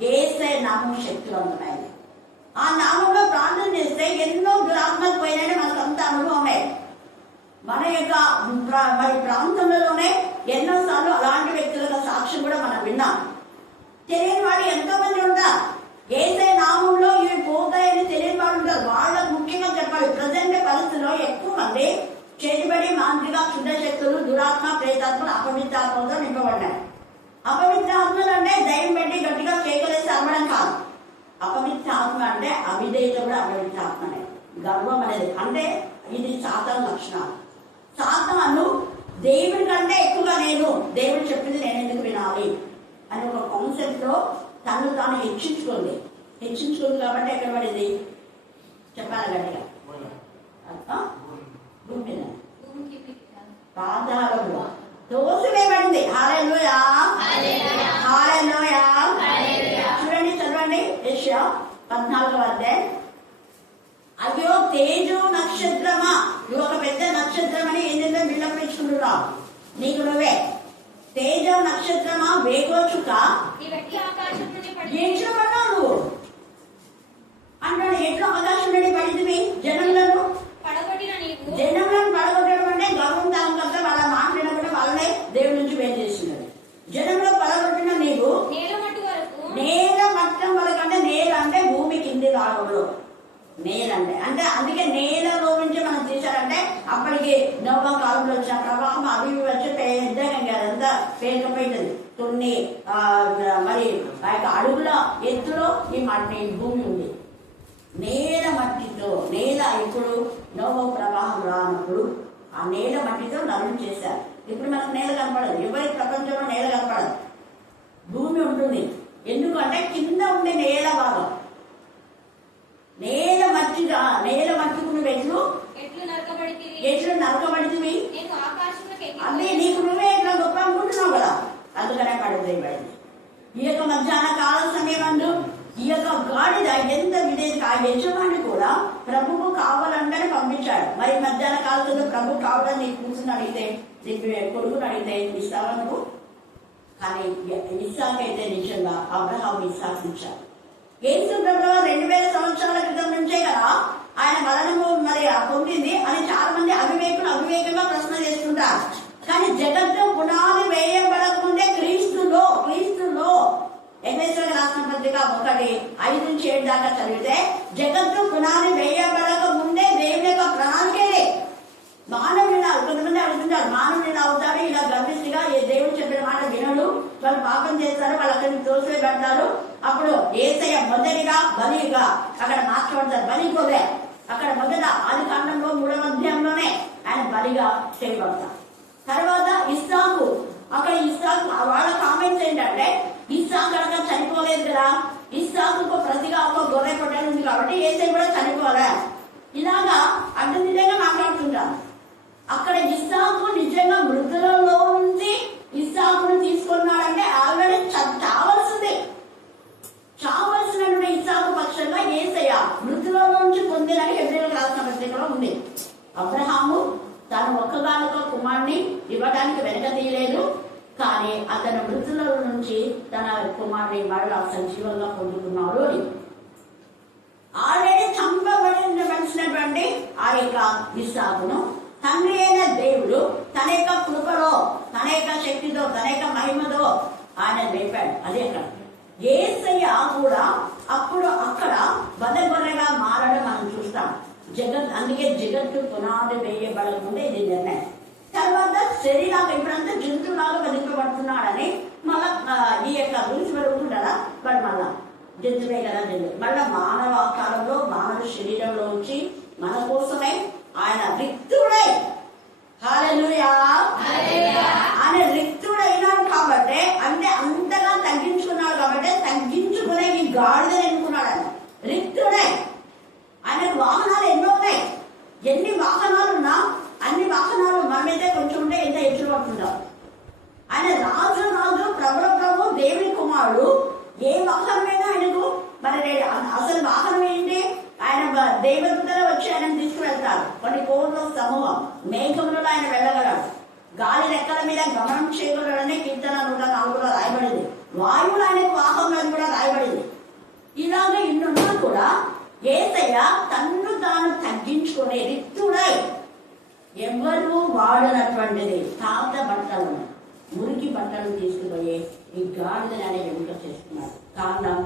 యేసే నామం శక్తివంతమైంది. ఆ నామంలో ప్రార్థన చేస్తే ఎన్నో దురాత్మలు పోయినాయని మనకు అంత అనుభవమే. మన యొక్క మరి ప్రాంతంలోనే ఎన్నోసార్లు అలాంటి వ్యక్తుల సాక్ష్యం కూడా మనం విన్నాం. తెలియని వాళ్ళు ఎంతో మంది ఉంటారు. యేసే నామంలో ఇవి పోతాయని తెలియని వాళ్ళు ఉంటారు. వాళ్ళకు ముఖ్యంగా చెప్పాలి, ప్రజెంట్ పరిస్థితిలో ఎక్కువ మంది చేతిబడి మాంత్రిక క్షుద్ర శక్తులు, దురాత్మ, ప్రేతాత్మలు, అపవిత్రాత్మలతో నింపబడ్డాయి. అపవిత్ర ఆత్మలు అంటే దయ్యం పెట్టి గట్టిగా కేకలేసి అమ్మడం కాదు. అపవిత్ర ఆత్మ అంటే అవిధేయత కూడా అపవిత్ర ఆత్మనే. గర్వం అనేది అంటే ఇది సాతాను లక్షణాలు. సాతాను దేవుడి కంటే ఎక్కువగా నేను దేవుడు చెప్పింది నేను ఎందుకు వినాలి అని ఒక కాన్సెప్ట్ లో తను తాను హెచ్చించుకుంది కాబట్టి ఎక్కడ పడింది చెప్పాలి గట్టిగా, భూమి మీద పాదాలలో దోషమేబడింది. హల్లెలూయా, హల్లెలూయా. చూడండి, చదవండి యెషయా 14వ అధ్యాయం. అయ్యో తేజో నక్షత్రమా, నువ్వు ఒక పెద్ద నక్షత్రం అని ఏంటంటే విన్నపించుకుంటున్నావు. నీకు నువ్వే తేజో నక్షత్రమా, వేగోచుక ఎట్లు పడ్డావు నువ్వు అంటాడు. ఎట్లు ఆకాశం నుండి పడింది జనములను పడగొట్టడం అంటే గర్వం తాను వాళ్ళ మాట్లాడినప్పుడు వాళ్ళనే దేవుడి నుంచి వేరు చేస్తున్నది. జనంలో పడగొట్టిన నీవు నేల మట్టం వరకు, అంటే నేల అంటే భూమి కింది భాగంలో నేల అంటే అందుకే నేలలో నుంచి మనం తీశారంటే అప్పటికి నోవా కాలంలో వచ్చిన ప్రవాహం అవి వచ్చి పెద్దగా అదంతా పేరుకపోయింది. కొన్ని మరి ఆ యొక్క అడుగుల ఎత్తులో ఈ భూమి ఉంది. నేల మట్టితో, నేల ఇప్పుడు నోవా ప్రవాహం రానప్పుడు ఆ నేల మట్టితో నరులు చేశారు. ఇప్పుడు మనకు నేల కనపడదు, ఎవరి ప్రపంచంలో నేల కనపడదు, భూమి ఉంటుంది. ఎందుకంటే కింద ఉండే నేల భాగం, నేల మట్టికు నువ్వు ఎట్లు నరకబడితివి, అదే నీకు నువ్వే ఎట్లా గొప్ప అనుకుంటున్నావు కదా, అందుకనే పడిపోయింది. ఈ యొక్క మధ్యాహ్న కాల సమయమందు ఈ యొక్క గాడిద ఎంత విధేయత, ఆ యజమాని కూడా ప్రభువు కావాలంటేనే పంపించాడు. మరి మధ్యాహ్న కాలంలో ప్రభు కావాలని నీకు కూర్చుని అడిగితే, నీకు కొడుకుని అడిగితే ఇస్తావా నువ్వు? కానీ ఇస్సాకు అయితే నిజంగా అబ్రహాం ఇస్సాకు ఇచ్చాడు. యేసు ప్రభువు 2000 సంవత్సరాల క్రితం నుంచే కదా ఆయన మరణము మరి పొందింది అని చాలా మంది అవివేకంగా ప్రశ్న చేస్తుంటారు. కానీ జగత్తు పునాది వేయబడకముందే క్రీస్తులో ఎఫెసీయులకు రాసిన పత్రిక 1:5-7 దాకా చదివితే జగత్తు పునాది వేయబడక ముందే దేవుని యొక్క ప్రణాళికే. మానవుడు కొంతమంది అడుగుతుంటారు, మానవుడు ఇలా అవుతాడు, ఇలా గర్భిష్టిగా దేవుడు చెప్పిన మాట వినడు, వాళ్ళు పాపం చేస్తారు, వాళ్ళు అక్కడికి తోసివేయబడతారు, అప్పుడు యేసయ్య మొదటిగా బలిగా అక్కడ మార్చబడతారు. బలి గొర్రె అక్కడ మొదట ఆది కాండంలో 3వ అధ్యాయంలోనే ఆయన బలిగా చేయబడతారు. తర్వాత ఇస్సాకు, అక్కడ ఇస్సాకు వాళ్ళ కామెంట్స్ ఏంటంటే ఇస్సాకు అక్కడ చనిపోలేదు కదా, ఇస్సాకు ప్రతిగా ఒక గొర్రె పొట్టేలు ఉంది కాబట్టి యేసయ్య కూడా చనిపోలే, ఇలాగా అడ్డదిడ్డంగా మాట్లాడుతుంటారు. అక్కడ ఇస్సాకు నిజంగా మృతులలో నుంచి ఇస్సాకును తీసుకున్నాడంటే ఆల్రెడీ చావలసినటువంటి ఇస్సాకు పక్షంగా యేసయ్య మృతులలో నుంచి పొందినని హెబ్రీయులకు రాసిన పత్రికలో ఉంది. అబ్రహాము తన ఒక్కగానొక కుమారుని ఇవ్వడానికి వెనక తీయలేదు, కానీ అతను మృతుల నుంచి తన కుమారుని మరలా సజీవంగా పొందుకున్నాడు అని. ఆల్రెడీ చంపబడినటువంటి ఆ యొక్క ఇస్సాకును తండ్రి అయిన దేవుడు తన యొక్క కృపలో, తన యొక్క శక్తితో, తన యొక్క మహిమతో ఆయన లేపాడు. అదే అక్కడ యేసయ్య కూడా అప్పుడు అక్కడ బదగొర్రెగా మారడం మనం చూస్తాం. అందుకే జగత్తు పునాది వేయబడకుండా ఇది నిర్ణయం. తర్వాత శరీరాలు ఇప్పుడంతా జంతువులాగా వదిలిపబడుతున్నాడని మళ్ళా ఈ యొక్క గురించి పెరుగుతుంటారా, బట్ మళ్ళా జంతువే కదా జంతువు, మళ్ళా మానవ ఆకారంలో మానవ శరీరంలో వచ్చి మన కోసమే ఆయన రిక్తుడై, హల్లెలూయా, ఆయన రిక్తుడైనాడు కాబట్టి, అంటే అంతగా తగ్గించుకున్నాడు కాబట్టి తగ్గించుకునే ఈ గాడిదని ఎన్నుకున్నాడు. ఆయన రిక్తుడై, ఆయనకు వాహనాలు ఎన్నో ఉన్నాయి. ఎన్ని వాహనాలు ఉన్నా అన్ని వాహనాలు మనమైతే కొంచెం ఉంటే ఎంత ఎత్తులు పడుతుంటాం. ఆయన రాజు ప్రభు దేవుని కుమారుడు. ఏ వాహనమైనా ఆయనకు మరి అసలు వాహనం ఏంటి? ఆయన దేవదూతలు వచ్చి ఆయన తీసుకువెళ్తారు. కొన్ని కోట్ల సమూహం మేఘంలో ఆయన వెళ్ళగలడు. గాలి రెక్కల మీద గమనం చేయగలడని కీర్తన 104లో రాయబడింది. వాయువులు ఆయనకు వాహనం అని కూడా రాయబడింది. ఇలాగ ఇన్నున్నా కూడా యేసయ్య తన్ను తాను తగ్గించుకునే రిక్తుడై, ఎవరు వాడనటువంటిది తాత బట్టలను, మురికి బట్టలు తీసుకుపోయే ఈ గాడిదని అనే ఎముక చేస్తున్నారు. కారణం,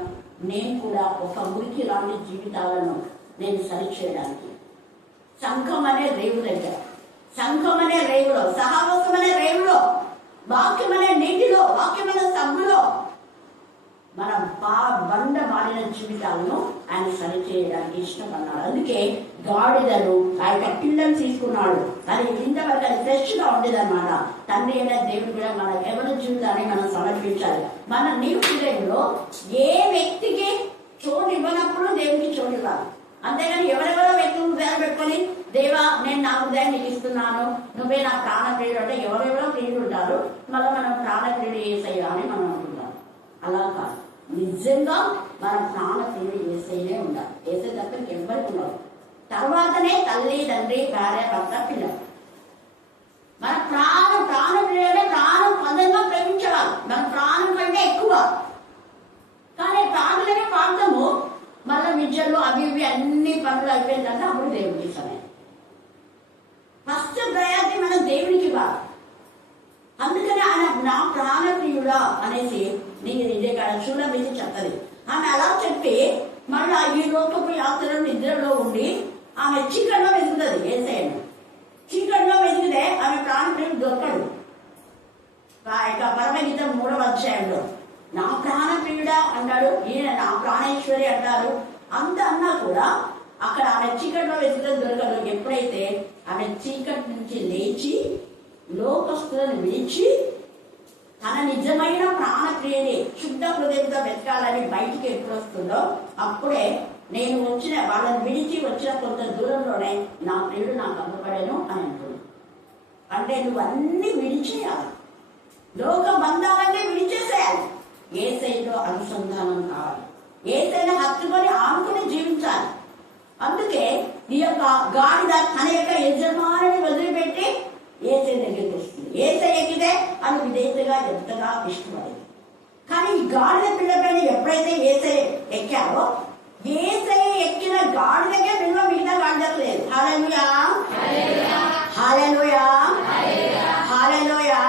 నేను కూడా ఒక మురికి లాంటి జీవితాలను నేను సరిచేయడానికి సంఘం అనే రేవు దగ్గర, సంఘం అనే రేవులో, సహవాసం అనే రేవులో, వాక్యం అనే నీటిలో, వాక్యం అనే సబ్బులో మన బండ మారిన జీవితాలను ఆయన సరిచేయడానికి ఇష్టపడ్డాడు. అందుకే గాడిదలు ఆ యొక్క పిల్లలు తీసుకున్నాడు. అది ఇంతవరకు అది ఫ్రెష్ గా ఉండేదన్నమాట. తండ్రి అయిన దేవుడు కూడా మన ఎవరి జీవితాన్ని మనం సమర్పించాలి. మన నీవు హృదయంలో ఏ వ్యక్తికి చోటు ఇవ్వనప్పుడు దేవునికి చోటు ఇవ్వాలి. అంతేగాని ఎవరెవరో వ్యక్తులు పేరు పెట్టుకొని దేవా నేను నా హృదయాన్ని నీకు ఇస్తున్నాను, నువ్వే నా ప్రాణప్రియుడు అంటే ఎవరెవరో ప్రియుడు ఉంటారు. మళ్ళీ మనం ప్రాణప్రియుడు యేసయ్య అని మనం అనుకుంటాం. అలా కాదు, నిజంగా మన ప్రాణప్రియుడు యేసయ్యనే ఉండాలి. యేసయ్య తప్ప ఎవరికి ఉండదు. తర్వాతనే తల్లి, తండ్రి, భార్య, భర్త, పిల్లలు. మన ప్రాణప్రియుడే ప్రాణం పదంగా ప్రేమించాలి. మన ప్రాణం కంటే ఎక్కువ. కానీ ప్రాణులనే పాడతాము, మళ్ళీ విద్యలు అవి ఇవి అన్ని పనులు అయిపోయిందంటే అప్పుడు దేవుడికి సమయం. ఫస్ట్ ప్రయారిటీ మనం దేవునికి ఇవ్వాలి. అందుకని ఆయన నా ప్రాణప్రియుడా అనేసి నీకు ఇదే కాడ చూడబెట్టి చెప్తుంది. ఆమె అలా చెప్పి మళ్ళా ఈ లోకపు యాత్రలు నిద్రలో ఉండి ఆమె చీకట్లో వెతుకుతుంది. యేసయ్యను చీకట్లో వెతికితే ఆమె ప్రాణప్రియుడు దొరకడు. ఆ యొక్క పరమగీతం 3వ అధ్యాయంలో నా ప్రాణప్రియుడా అంటాడు, ఈయన నా ప్రాణేశ్వరి అంటారు. అంత అన్నా కూడా అక్కడ ఆమె చీకట్లో వెతుకుతే దొరకదు. ఎప్పుడైతే ఆమె చీకటి నుంచి లేచి లోకస్తులను విడిచి తన నిజమైన ప్రాణప్రియని శుద్ధ హృదయంతో వెతకాలని బయటికి ఎప్పుడు వస్తుందో అప్పుడే నేను వచ్చిన వాళ్ళని విడిచి వచ్చిన కొంత దూరంలోనే నా ప్రియుడు నాకు అమ్మపడాను అని అంటున్నాను. అంటే నువ్వు అన్ని విడిచేయాలి, లోక బంధాలన్నీ విడిచేసేయాలి. యేసయ్యతో అనుసంధానం కావాలి, యేసయ్యను హత్తుకొని ఆనుకుని జీవించాలి. అందుకే ఈ యొక్క గాడిద తన యొక్క యజమానిని వదిలిపెట్టి యేసయ్య దగ్గరికి వస్తుంది. యేసయ్య ఎక్కితే అది విధేయతగా ఎంతగా ఇష్టపడింది. కానీ ఈ గాడిద పిల్ల పైన ఎప్పుడైతే యేసయ్య ఎక్కారో, యేసయ్య ఎక్కిన గాడిదకే విలువ మిగతా గాడిదకు లేదు. హల్లెలూయా, హల్లెలూయా, హల్లెలూయా.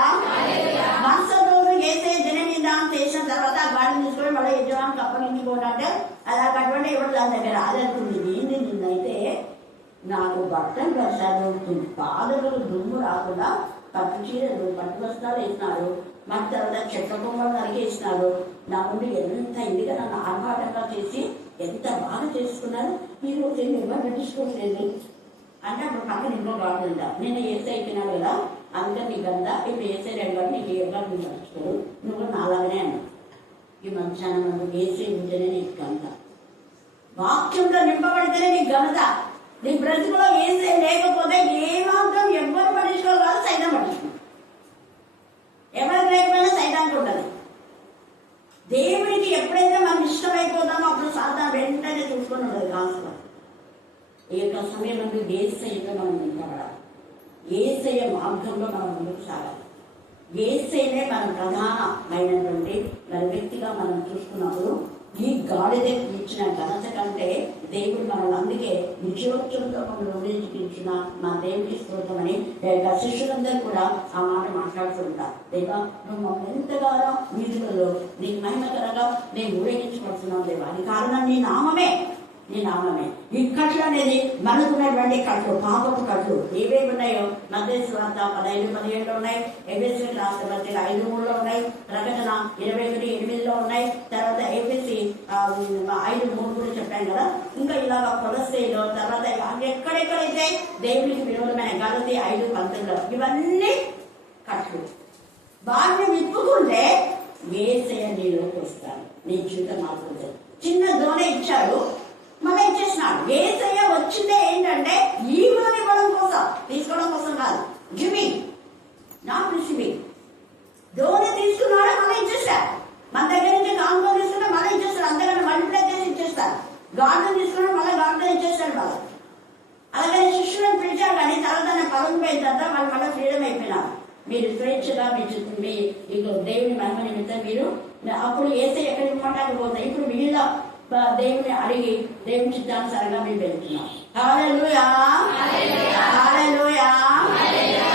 మరుసటి రోజు యేసయ్య జననిదానం చేసిన తర్వాత ఆ గాడిని తీసుకొని మళ్ళీ యజమానికి అప్పగించుకోవాలంటే అది అటువంటి ఎవరు దాని దగ్గర రాజంటుంది. ఏంది నిన్నైతే నాకు బట్టలు పరిచారు, పాదలు దుమ్ము రాకుండా పట్టు చీరలు పట్టు వస్త్రాలు వేసినారు. మరి తర్వాత చెట్ల కొమ్మలు నరికేసినారు. నా ముందు ఎంత ఇదిగా నన్ను ఆర్భాటంగా చేసి ఎంత బాగా చేసుకున్నారు. ఈ రోజు ఏమి ఎవరు పట్టించుకోవట్లేదు అంటే అప్పుడు పక్కన ఇంకో గాడు ఉంటా. నేను ఏసై అయిపోయినాడు కదా, అందుకని నీకు అంతా ఇప్పుడు ఏసై రెండు గారు నీకు ఎవరు నువ్వు పట్టించుకోరు, నువ్వు నాలాగనే అన్నావు. ఈ మధ్యాహ్నం నువ్వు ఏసై ఉంటేనే నీకు ఘనత, వాక్యంలో నింపబడితేనే నీకు ఘనత. నీ బ్రతుకులో ఏసై లేకపోతే ఏమాత్రం ఎవ్వరు పట్టించుకోవాలి, సైతం పట్టించుకో. ఎవరికి లేకపోయినా సైతానికి ఉంటుంది. దేవుడికి ఎప్పుడైతే మనం ఇష్టమైపోతామో అప్పుడు సాధారణ వెంటనే చూసుకొని ఉంటుంది కాస్త. ఈ యొక్క సమయం నుండి ఏసైలో మనం నింపబడాలి. ఏసయ్య మార్గంలో మనం ముందుకు సాగాలి. ఏసైనే మనం ప్రధానమైనటువంటి మరి వ్యక్తిగా మనం చూసుకున్నప్పుడు ఈ గాడిద ఇచ్చిన ఘనత కంటే దేవుడు మనల్ని అందుకే నిత్యోత్సవంతో మమ్మల్ని ఉండించిన మా దేవుడికి స్తోత్రమని శిష్యులందరూ కూడా ఆ మాట మాట్లాడుతుంటారు. దేవా నువ్వు మమ్మల్ని ఎంతగానో వీధులలో నీకు మహిమకరంగా నేను ఊరేగించబడుతున్నావు దేవా, అది కారణం నీ నామమే. నీ నామమే. ఈ కట్లు అనేది మనకున్నటువంటి కట్లు, పాపపు కట్లు ఏవేవి ఉన్నాయో మత్తయి సువార్త 15:17 ఉన్నాయి, ఎఫెసీ రాష్ట్ర పత్రిక 5:3 ఉన్నాయి, ప్రకటన 21:8 ఉన్నాయి, తర్వాత ఎఫెసీ 5:3 కూడా చెప్పాను కదా. ఇంకా ఇలాగ కొలస్సీలో తర్వాత ఎక్కడెక్కడైతే దేవునికి విరోధమైన గలతీ 5:19 ఇవన్నీ కట్లు. వాటిని విప్పుకుంటే యేసయ్య నీలోకి వస్తాడు, నీ జీవితం మారుతుంది. చిన్న దోణి ఇచ్చాడు, మళ్ళీ ఇచ్చేసినాడు. యేసయ్య వచ్చిందే ఏంటంటే ఈవులను ఇవ్వడం కోసం, తీసుకోవడం కోసం కాదు. Giving not receiving. దోణి తీసుకున్నాడు, మళ్ళీ ఇచ్చేస్తాడు. మన దగ్గర నుంచి కాంగో తీసుకుంటే మళ్ళీ ఇచ్చేస్తాడు, అంతేగాని మల్టిప్లై చేసి ఇచ్చేస్తాడు. గార్డెన్ తీసుకున్నాడు, మళ్ళీ గార్డెన్ ఇచ్చేస్తాడు వాళ్ళు. అలాగే శిష్యులను పిలిచాడు, కానీ తర్వాత పదం పోయిన తర్వాత వాళ్ళు మళ్ళీ ఫ్రీడమ్ అయిపోయినారు. మీరు స్వేచ్ఛగా మీ దేవుని మహిమ నిమిత్తం మీరు అప్పుడు యేసయ్య ఎక్కడికి ఇవ్వడానికి పోతాయి. ఇప్పుడు వీళ్ళ దేవుని అడిగి దేవుని చిత్తానుసారంగా మేము వెళ్తున్నాం. హల్లెలూయా, హల్లెలూయా,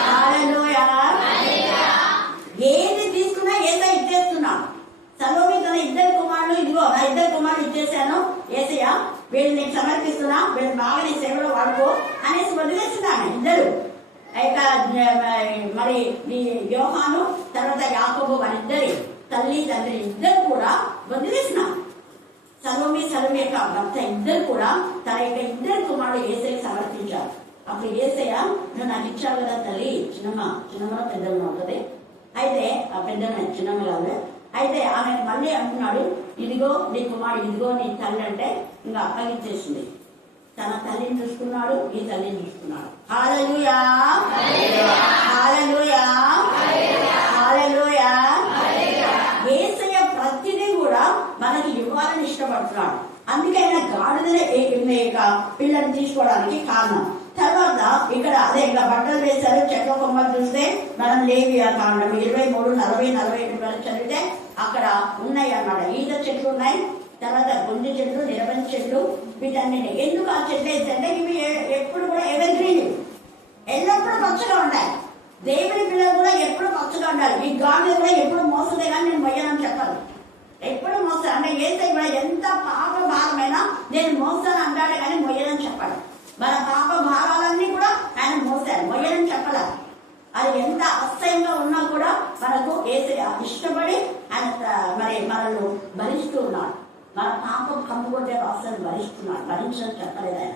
హల్లెలూయా. ఏది తీసుకున్నా యేసయ్య ఇచ్చేస్తున్నాం. సలోమి తన 2 కుమారులు, ఇదిగో నా 2 కుమారులు ఇచ్చేసాను యేసయ్య, వీళ్ళు నీకు సమర్పిస్తున్నా, వీళ్ళు బాగా నీ సేవలో వాడుకో అనేసి వదిలేస్తున్నాను. 2 మరి నీ యోహాను తర్వాత యాకోబు వారిద్దరి తల్లి తండ్రి 2 కూడా వదిలేసిన. సలోమి యొక్క భర్త 2 కూడా తన యొక్క 2 కుమారుడు యేసయ్యకి సమర్పించారు. అప్పుడు యేసయ్య నువ్వు నాకు ఇచ్చావు కదా తల్లి, చిన్నమ్మ పెద్దమ్మ ఉంటుంది, అయితే ఆ పెద్దమ్మ చిన్నమ్మ కాదు, అయితే ఆమె మళ్ళీ అంటున్నాడు ఇదిగో నీ కుమారుడు, ఇదిగో నీ తల్లి అంటే ఇంకా అప్పగించేసింది. తన తల్లిని చూసుకున్నాడు, ఈ తల్లిని చూసుకున్నాడు. హల్లెలూయా, హల్లెలూయా, హల్లెలూయా. యేసయ్య ప్రతిదీ కూడా మనకి ఇవ్వాలని ఇష్టపడుతున్నాడు. అందుకే ఆయన గాడిదనే పిల్లల్ని తీసుకోవడానికి కారణం. తర్వాత ఇక్కడ అదే ఇంకా బట్టలు వేశారు, చెట్ల కొమ్మలు చూస్తే మనం లేవియా కాండం 23, 40, 41 వరకు చదివితే అక్కడ ఉన్నాయి అన్నమాట. ఈత చెట్లు ఉన్నాయి, తర్వాత గొంజి చెట్లు, నిరబంధ చెట్లు, వీటన్నిటి. ఎందుకు ఆ చెట్లు వేస్తే ఇవి ఎప్పుడు కూడా ఎవర్ గ్రీన్, ఎల్లప్పుడూ పచ్చగా ఉంటాయి. దేవుని పిల్లలు కూడా ఎప్పుడు పచ్చగా ఉండాలి. ఈ గాలి కూడా ఎప్పుడు మోసదే కానీ నేను మొయ్యాలని చెప్పాలి. ఎప్పుడు మోస్తాను అంటే యేసయ్య కూడా ఎంత పాప భారమైనా నేను మోస్తాను అంటాడే కానీ మొయ్యాలని చెప్పాలి. మన పాప భారాలన్నీ కూడా ఆయన మోసాడు, మొయ్యాలని చెప్పాలి. అది ఎంత అసహ్యంగా ఉన్నా కూడా మనకు యేసయ్య ఇష్టపడి ఆయన మరి మనల్ని భరిస్తూ ఉన్నాడు. మన పాపం కమ్ముకుంటే అసలు భరించని చెప్పలేదు ఆయన.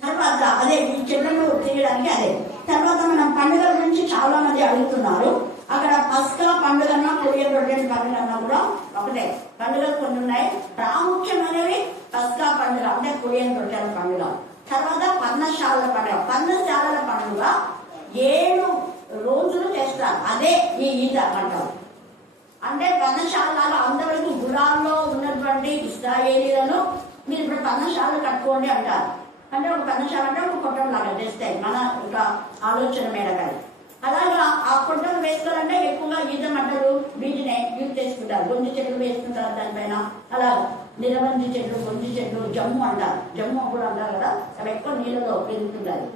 తర్వాత అదే ఈ చెట్లను తీయడానికి అదే. తర్వాత మనం పండుగల గురించి చాలా మంది అడుగుతున్నారు. అక్కడ పస్కా పండుగన్నా కొరియన్ రొట్టెల పండుగన్నా కూడా ఒకటే. పండుగలు కొన్ని ఉన్నాయి, ప్రాముఖ్యమైనవి పస్కా పండుగ అంటే కొరియన్ రొట్టెల పండుగ. తర్వాత పర్ణశాలల పండుగ. పర్ణశాలల పండుగ 7 రోజులు చేస్తారు. అదే ఈ ఈత పండుగ. అంటే పర్ణశాలలో అందరికీ గుడాల్లో ఉన్నటువంటి ఇశ్రాయేలీలను మీరు ఇప్పుడు పర్ణశాలలు కట్టుకోండి అంటారు. అంటే ఒక పర్ణశాల అంటే ఒక కొట్టం లాగా చేస్తాయి మన ఒక ఆలోచన మేడగాలి. అలాగా ఆ కొట్టలు వేసుకోవాలంటే ఎక్కువగా ఈత మంటలు వీటినే యూజ్ చేసుకుంటారు. గొంజి చెట్లు వేసుకుంటారు దానిపైన. అలాగా నిరవంజి చెట్లు, గొంజి చెట్లు, జమ్ము అంటారు. జమ్ము కూడా అంటారు కదా, అవి ఎక్కువ నీళ్ళలో పెరుగుతుంటారు.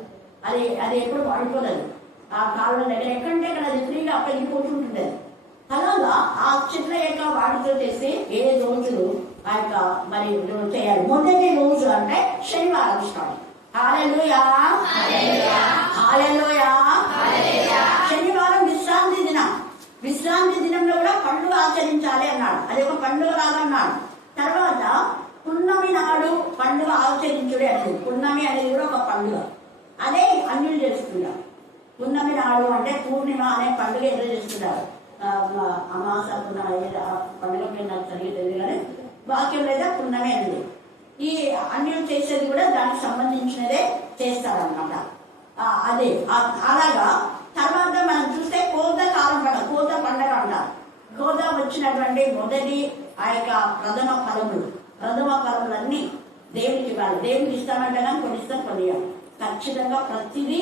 అది ఎప్పుడు వాడిపోలేదు. ఆ కాలువ దగ్గర ఎక్కడంటే అక్కడ అది ఫ్రీగా పెరిగిపోతుంటుంది. అలాగా ఆ చెట్ల యొక్క వాటితో చేసి 7 రోజులు ఆ యొక్క మరి చేయాలి. మొదటి రోజు అంటే శనివారం స్టార్ట్. హల్లెలూయా, హల్లెలూయా, హల్లెలూయా. పండుగ లాగన్నాడు. తర్వాత పున్నమి నాడు పండుగ ఆచరించుడే అనేది, పున్నమి అనేది కూడా ఒక పండుగ, అదే అన్యులు చేసుకున్నారు. పున్నమి నాడు అంటే పూర్ణిమ అనే పండుగ ఏదో చేస్తున్నారు. అమాస పున్నమి పండుగ పేరు నాకు సరిగ్గా తెలియదు కానీ వాక్యం లేదా పున్నమి అనేది ఈ అన్యులు చేసేది కూడా దానికి సంబంధించినదే చేస్తారన్నమాట. అదే అలాగా తర్వాత మనం చూస్తే కోత కాలం పండుగ, కోత పండుగ అంటారు. కోత వచ్చినటువంటి మొదటి ఆ యొక్క ప్రథమ ఫలములన్నీ దేవునికి ఇవ్వాలి. దేవునికి ఇస్తామంటే కానీ కొన్ని ఇస్తాం, కొన్ని ఖచ్చితంగా ప్రతిదీ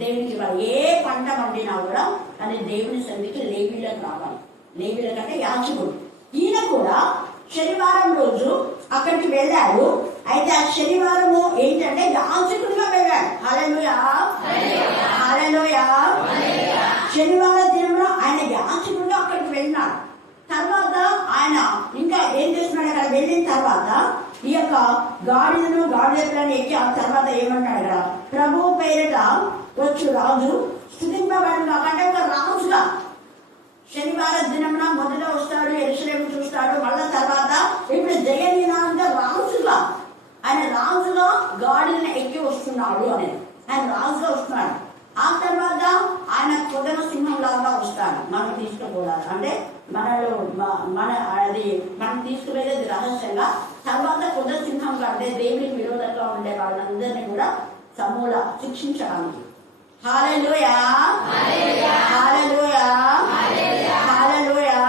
దేవునికి ఇవ్వాలి. ఏ పంట పండినా కూడా అది దేవుని సన్నిధికి లేవీలకు రావాలి. లేవీలకు అంటే యాజకుడు. ఈయన కూడా శనివారం రోజు అక్కడికి వెళ్ళాడు. అయితే ఆ శనివారము ఏంటంటే యాజకుడిగా వెళ్ళాడు. హల్లెలూయా, హల్లెలూయా. శనివార దినంలో ఆయన యాజకుడిగా అక్కడికి వెళ్ళినాడు. తర్వాత ఆయన ఇంకా ఏం చేస్తున్నాడు, అక్కడ వెళ్ళిన తర్వాత ఈ యొక్క గాడిదలను ఎక్కి ఆ తర్వాత ఏమంటాడు కదా, ప్రభు పేరిట వచ్చు రాజు స్తుతింపబడిన అంటే ఒక రాజుగా శనివార దినమున మొదట వస్తాడు, యెరూషలేము చూస్తాడు. మళ్ళా తర్వాత ఇప్పుడు జయనినాంగా రాజుగా ఆయన రాజుగా గాడిని ఎక్కి వస్తున్నాడు అనేది, ఆయన రాజుగా వస్తున్నాడు. ఆ తర్వాత ఆయన కొదన సింహం లాగా వస్తాడు, మనం తీసుకుపోవాలి అంటే మనం తీసుకుపోయేది రహస్యంగా. తర్వాత కొదన సింహం కంటే దేవునికి విరోధంగా ఉండే వాళ్ళందరినీ కూడా సమూల శిక్షించడానికి. హల్లెలూయా, హల్లెలూయా, హల్లెలూయా.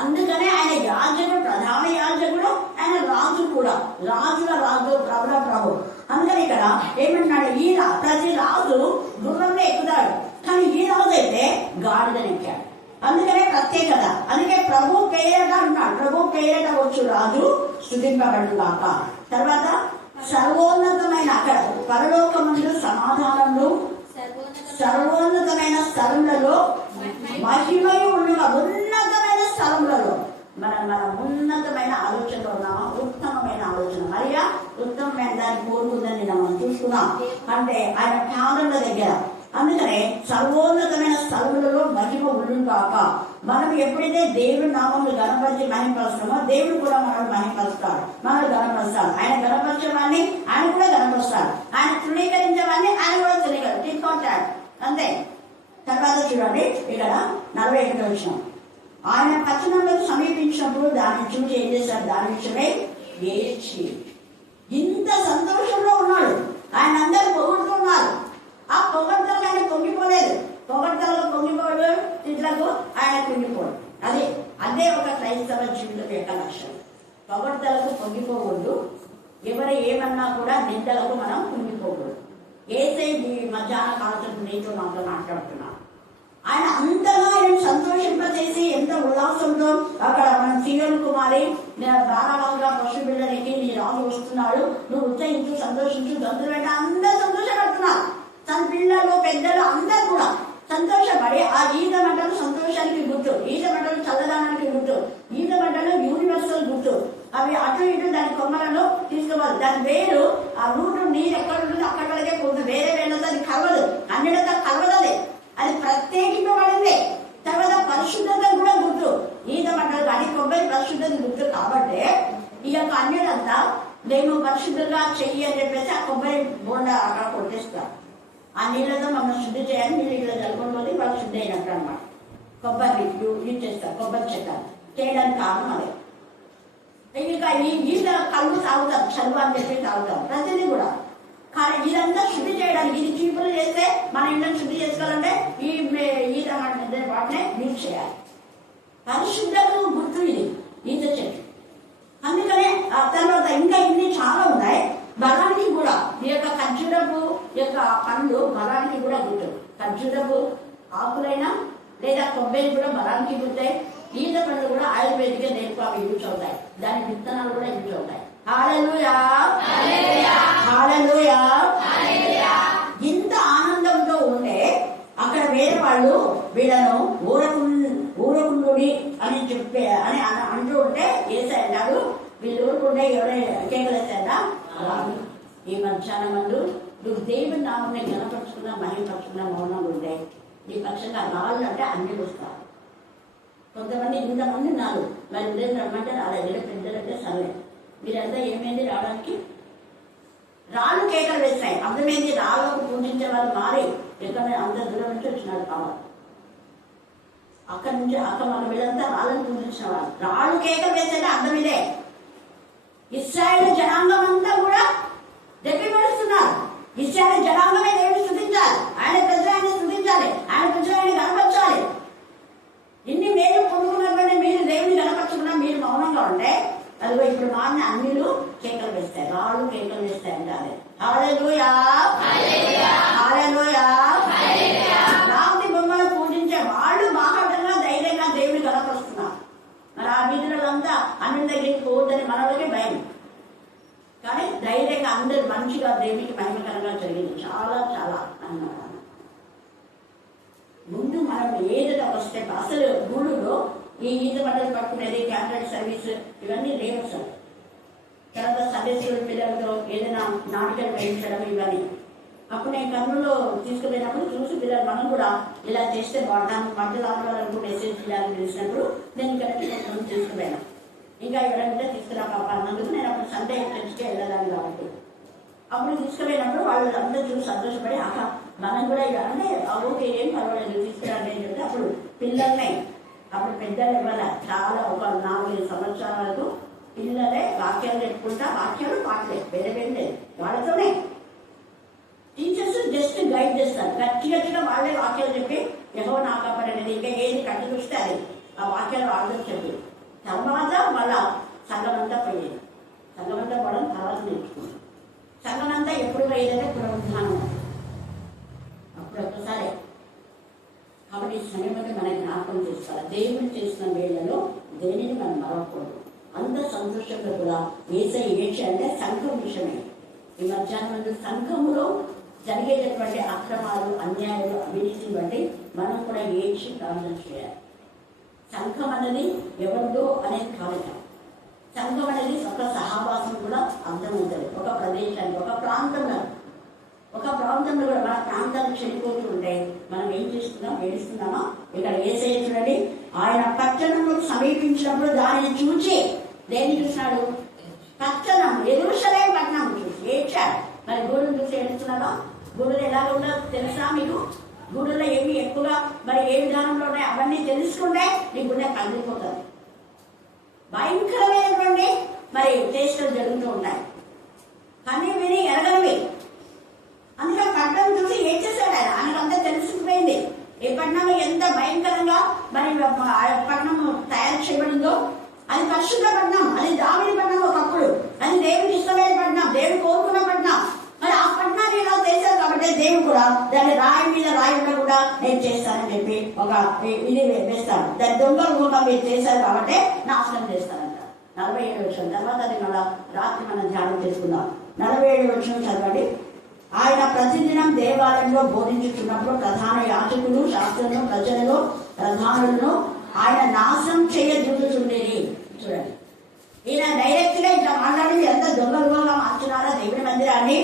అందుకనే ఆయన యాజకుడు, ప్రధాన యాజకుడు, ఆయన రాజు కూడా, రాజుల రాజు, ప్రభుల ప్రభు. అందుకని ఇక్కడ ఏమంటున్నాడు, ప్రతి రాజు గుర్రంలో ఎక్కుతాడు, కానీ ఈ రాజు అయితే గాడిదని ఎక్కాడు. అందుకనే ప్రత్యేకత. అందుకే ప్రభు పేరట అంటున్నాడు, ప్రభు పేరట వచ్చు రాజు స్తుతింపబడును గాక. తర్వాత సర్వోన్నతమైన అక్కడ పరలోకమందు సమాధానంలో సర్వోన్నతమైన స్థలములలో మహిమయు ఉండగా, ఉన్నతమైన స్థలములలో మన ఉన్నతమైన ఆలోచనలో ఉన్నామా, ఉత్తమమైన ఆలోచన మరియా ఉత్తమమైన దాన్ని కోరుకుందని మనం చూసుకున్నాం. అంటే ఆయన పాదముల దగ్గర. అందుకనే సర్వోన్నతమైన స్థలములలో మహిమ ఉండును కాక. మనం ఎప్పుడైతే దేవుడి నామములు గణపరిచి మహిమపరుస్తామో దేవుడు కూడా మనల్ని మహిమపరుస్తాడు, మనల్ని గణపరుస్తాడు. ఆయన గణపరిచేవాడిని ఆయన కూడా గణపరుస్తాడు, ఆయన తృణీకరించేవాడిని ఆయన కూడా తీసుకుంటాడు. అంతే. తర్వాత చూడండి ఇక్కడ 41వ వచనం, ఆయన పట్టణంలోకి సమీపించినప్పుడు దాన్ని చూసి ఏం చేశాడు, దాని విషయమై ఏడ్చి. ఇంత సంతోషంలో ఉన్నాడు, ఆయన అందరూ పొగుడుతున్నారు. ఆ పొగడ్తలకు ఆయన పొంగిపోలేదు, పొగడ్తలకు పొంగిపోడు, ఇట్లకు ఆయన పొంగిపోడు. అదే ఒక క్రైస్తవ జీవితం యొక్క లక్ష్యం. పొగడ్తలకు పొంగిపోకూడదు, ఎవరు ఏమన్నా కూడా నిందలకు మనం పొంగిపోకూడదు. ఏసై మధ్యాహ్న కాలం నీతో నాతో మాట్లాడుతున్నాం. ఆయన అంతగా ఆయన సంతోషింపచేసి ఎంత ఉల్లాసంతో అక్కడ మనం సీఎం కుమారి బాలవంగా పశు బిడ్డలకి నీ రాజు వస్తున్నాడు, నువ్వు ఉత్సహించు, సంతోషించు, గంతులు పెట్ట అందరూ సంతోషపడుతున్నారు. తన పిల్లలు పెద్దలు అందరూ కూడా సంతోషపడి ఆ ఈత మంటలు సంతోషానికి గుర్తు, ఈత మంటలు చల్లదానానికి గుర్తు, ఈత మంటలు యూనివర్సల్ గుర్తు. అవి అటు ఇటు దాని కొమ్మలను తీసుకోవాలి. దాని వేరు ఆ రూట్ నీరు ఎక్కడ ఉంటుంది అక్కడి వరకే పోతుంది, వేరే వేళ్ళతో అది కలవదు, అన్నిటితో కలవదు, అది ప్రత్యేకింపబడింది. తర్వాత పరిశుద్ధత కూడా గుర్తు, ఈత మంటలు కానీ కొబ్బరి పరిశుద్ధత గుర్తు. కాబట్టి ఈ యొక్క అన్యులంతా మేము పరిశుద్ధంగా చెయ్యి అని చెప్పేసి ఆ కొబ్బరి బోండ అక్కడ కొట్టేస్తారు. ఆ నీళ్ళతో మమ్మల్ని శుద్ధి చేయాలి, నీళ్ళు ఇట్లా జరుగుతుంది, వాళ్ళు శుద్ధి అయినట్టు అనమాట. కొబ్బరి యూజ్ చేస్తారు, కొబ్బరి చెట్ట చేయడానికి కారణం అదే. ఇంకా ఈత కళ్ళు తాగుతాం, చదువు అని చెప్పి తాగుతాం, ప్రతిదీ కూడా. కానీ ఇదంతా శుద్ధి చేయడానికి, ఇది చీపులు చేస్తే మన ఇళ్ళని శుద్ధి చేసుకోవాలంటే ఈత వాటినే యూజ్ చేయాలి. పరిశుద్ధతకు గుర్తు ఇది ఈత చెట్టు. అందుకనే ఆ తర్వాత ఇంకా ఇన్ని చాలా ఉన్నాయి. బలానికి కూడా ఈ యొక్క ఖర్జూరపు యొక్క పండ్లు బలానికి కూడా గుర్తు. ఖర్జూరపు ఆకులైనా లేదా కొబ్బరి కూడా బలానికి గుర్తాయి. ఈత పండ్లు కూడా ఆయుర్వేదిక దేనికి అవి యూజ్ అవుతాయి, దాని విత్తనాలు కూడా యూజ్ అవుతాయి. హల్లెలూయా, హల్లెలూయా. ఇంత ఆనందంతో ఉంటే అక్కడ వేరే వాళ్ళు వీళ్ళను ఊరకుండుడి అని అని అంటూ ఉంటే యేసయ్య అన్నాడు, వీళ్ళు ఊరుకుంటే ఎవరైనా కేకలేసారా, ఈ మధ్యాహ్నం మందు నువ్వు దేవుడి నామని గణపరుచుకున్నా మహిమపరుచుకున్నా మౌనంగా ఉంటే నీ పక్షంగా రాళ్ళు అంటే అన్ని వస్తారు. కొంతమంది ఇంతమంది ఉన్నారు, మరి ఉదయం రమ్మంటే రాలేదు, పెద్దలంటే సరే. మీరంతా ఏమైంది రావడానికి? రాళ్ళు కేకలు వేస్తాయి. అర్థమైంది, రాళ్ళకు పూజించే వాళ్ళు మారి ఎక్కడ అంత దూరం నుంచి వచ్చినాడు కావాలి. అక్కడి నుంచి మన వీళ్ళంతా రాళ్ళను పూజించిన వాళ్ళు. రాళ్ళు కేకలు వేస్తే అర్థం ఇదే. ఇశ్రాయేలు జనాంగం అంతా కూడా దెబ్బపడుతున్నారు. ఇశ్రాయేలు జనాంగమే దేవుని స్తుతించాలి, ఆయన ప్రజలను స్తుతించాలి, ఆయన ప్రజలను కనపరచాలి. ఇన్ని మేలు పొందుకున్నటువంటి మీరు దేవుని కనపరచుకున్నా మీరు మౌనంగా ఉంటే అదిగో ఇప్పుడు మారిన అన్నిలు కేకలు వేస్తాయి, రాళ్ళు కేకలు వేస్తాయి అంటారు. హల్లెలూయా, హల్లెలూయా. రాతి బొమ్మలు పూజించే వాళ్ళు బాహాటంగా ధైర్యంగా దేవుని కనపరుస్తున్నారు. మరి ఆ వీధులంతా అన్ని దగ్గరికి పోవద్దని మనలోకి భయం, కానీ ధైర్యంగా అందరూ మంచిగా దేవునికి మహిమకరంగా జరిగింది. చాలా చాలా అన్నమాట. ముందు మనం ఏదైనా ఒక స్టెప్. అసలు గుళ్ళులో ఈ ఈత బట్టలు పట్టుకునేది, క్యాంటెడ్ సర్వీస్ ఇవన్నీ లేవు సార్. తర్వాత సండే స్కూల్ పిల్లలతో ఏదైనా నాటకాలు వేయించడం ఇవన్నీ. అప్పుడు నేను కర్నూలులో తీసుకుపోయినప్పుడు చూసి పిల్లలు మనం కూడా ఇలా చేస్తే బాగుంటాను మధ్యలో వాళ్ళకు మెసేజ్ చేయాలని తెలిసినప్పుడు నేను ఇక్కడ తీసుకుపోయాను. ఇంకా ఎవరైనా తీసుకురా పాప అన్నందుకు నేను అప్పుడు సండే చర్చికే వెళ్ళాలని కాబట్టి అప్పుడు తీసుకుపోయినప్పుడు వాళ్ళు అందరూ చూసి సంతోషపడి ఆహా మనం కూడా ఇలా అంటే ఓకే ఏం పర్వాలేదు తీసుకురండి అని చెప్తే అప్పుడు పిల్లల్ని అప్పుడు పెద్దలు ఇవ్వాల చాలా ఒక 4-5 సంవత్సరాల వరకు పిల్లలే వాక్యాలు చెప్పుకుంటా, వాక్యాలు పాటలే వేరే వేరే వాళ్ళతోనే. టీచర్స్ జస్ట్ గైడ్ చేస్తారు, గట్టిగా వాళ్ళే వాక్యాలు చెప్పి ఎవరో నా కాపాడనేది ఇంకా ఏది కట్టు చూస్తే అది ఆ వాక్యాలు వాళ్ళతో చెప్పి తర్వాత వాళ్ళ సంఘమంతా పోయేది. సంఘమంతా పోవడం తర్వాత నేర్చుకుంది. సంఘమంతా ఎప్పుడు పోయేదంటే పునరుద్ధానం అప్పుడు ఒక్కసారి. కాబట్టి ఈ సమయంలో మనకి జ్ఞాపకం చేసుకోవాలి, దేవుని చేసిన వేళ్లలో దేనిని మనం మరవకూడదు. అంత సంతోషంగా కూడా యేసయ్య ఏడ్చి అంటే సంఘం విషయమే. ఈ మధ్యాహ్నం సంఘములో జరిగేటటువంటి అక్రమాలు, అన్యాయాలు, అవినీతిని బట్టి మనం కూడా ఏడ్చి ప్రార్థన చేయాలి. సంఘం అనేది ఎవరిదో అనేది కాదు. సంఘం అనేది ఒక సహవాసం కూడా అర్థమవుతుంది. ఒక ప్రదేశానికి, ఒక ప్రాంతంలో కూడా మన ప్రాంతాన్ని చెడిపోతూ ఉంటే మనం ఏం చేస్తున్నాం? ఏడుస్తున్నామా? ఇక్కడ యేసయ్య చూడండి, ఆయన పట్టణంలో సమీపించినప్పుడు దానిని చూచి దేన్ని చూసినాడు? పట్టణం, యెరూషలేము పట్టణం చూసి ఏడ్చాడు. మరి గూడును చూసి ఏడుస్తున్నావా? గూడులు ఎలాగ ఉండదో తెలుసా మీకు? గూడులో ఏమి ఎక్కువగా మరి ఏ విధానంలో ఉన్నాయి అవన్నీ తెలుసుకుంటే నీ గుండె కదిలిపోతుంది. భయంకరమైనటువంటి మరి చేష్టలు జరుగుతూ ఉంటాయి, కానీ విని ఎరగనివి. అందుకే పట్టణం చూసి ఏం చేశాడు ఆయన? ఆయనకంతా తెలిసిపోయింది ఏ పట్టణంలో ఎంత భయంకరంగా మరి పట్టణం తయారు చేయబడిందో. అది పరిశుద్ధ పట్టణం, అది దావిది పట్టణం ఒకప్పుడు, అది దేవుడికి ఇష్టమైన పట్టణం, దేవుడు కోరుకున్న పట్టణం. మరి ఆ పట్టణాన్ని ఇలా చేశారు కాబట్టి దేవుడు కూడా దాన్ని రాయి మీద రాయి కూడా నేను చేస్తానని చెప్పి ఒక ఇది వేస్తాను. దాని దొంగలు కూడా మీరు చేశారు కాబట్టి నాశనం చేస్తానంట. 47 వచనం తర్వాత అది మళ్ళా రాత్రి మనం ధ్యానం చేసుకుందాం. 47 వచనం చదవండి. ఆయన ప్రతిదినం దేవాలయంలో బోధించుతున్నప్పుడు ప్రధాన యాజకులు, శాస్త్రులను, ప్రజలను, ప్రధానులను ఆయన నాశనం చేయజూచుచుండేది. చూడండి, ఈయన డైరెక్ట్ గా ఇట్లా మాట్లాడి ఎంత దొంగలుగా మార్చున్నారా దేవుని మందిరాన్ని.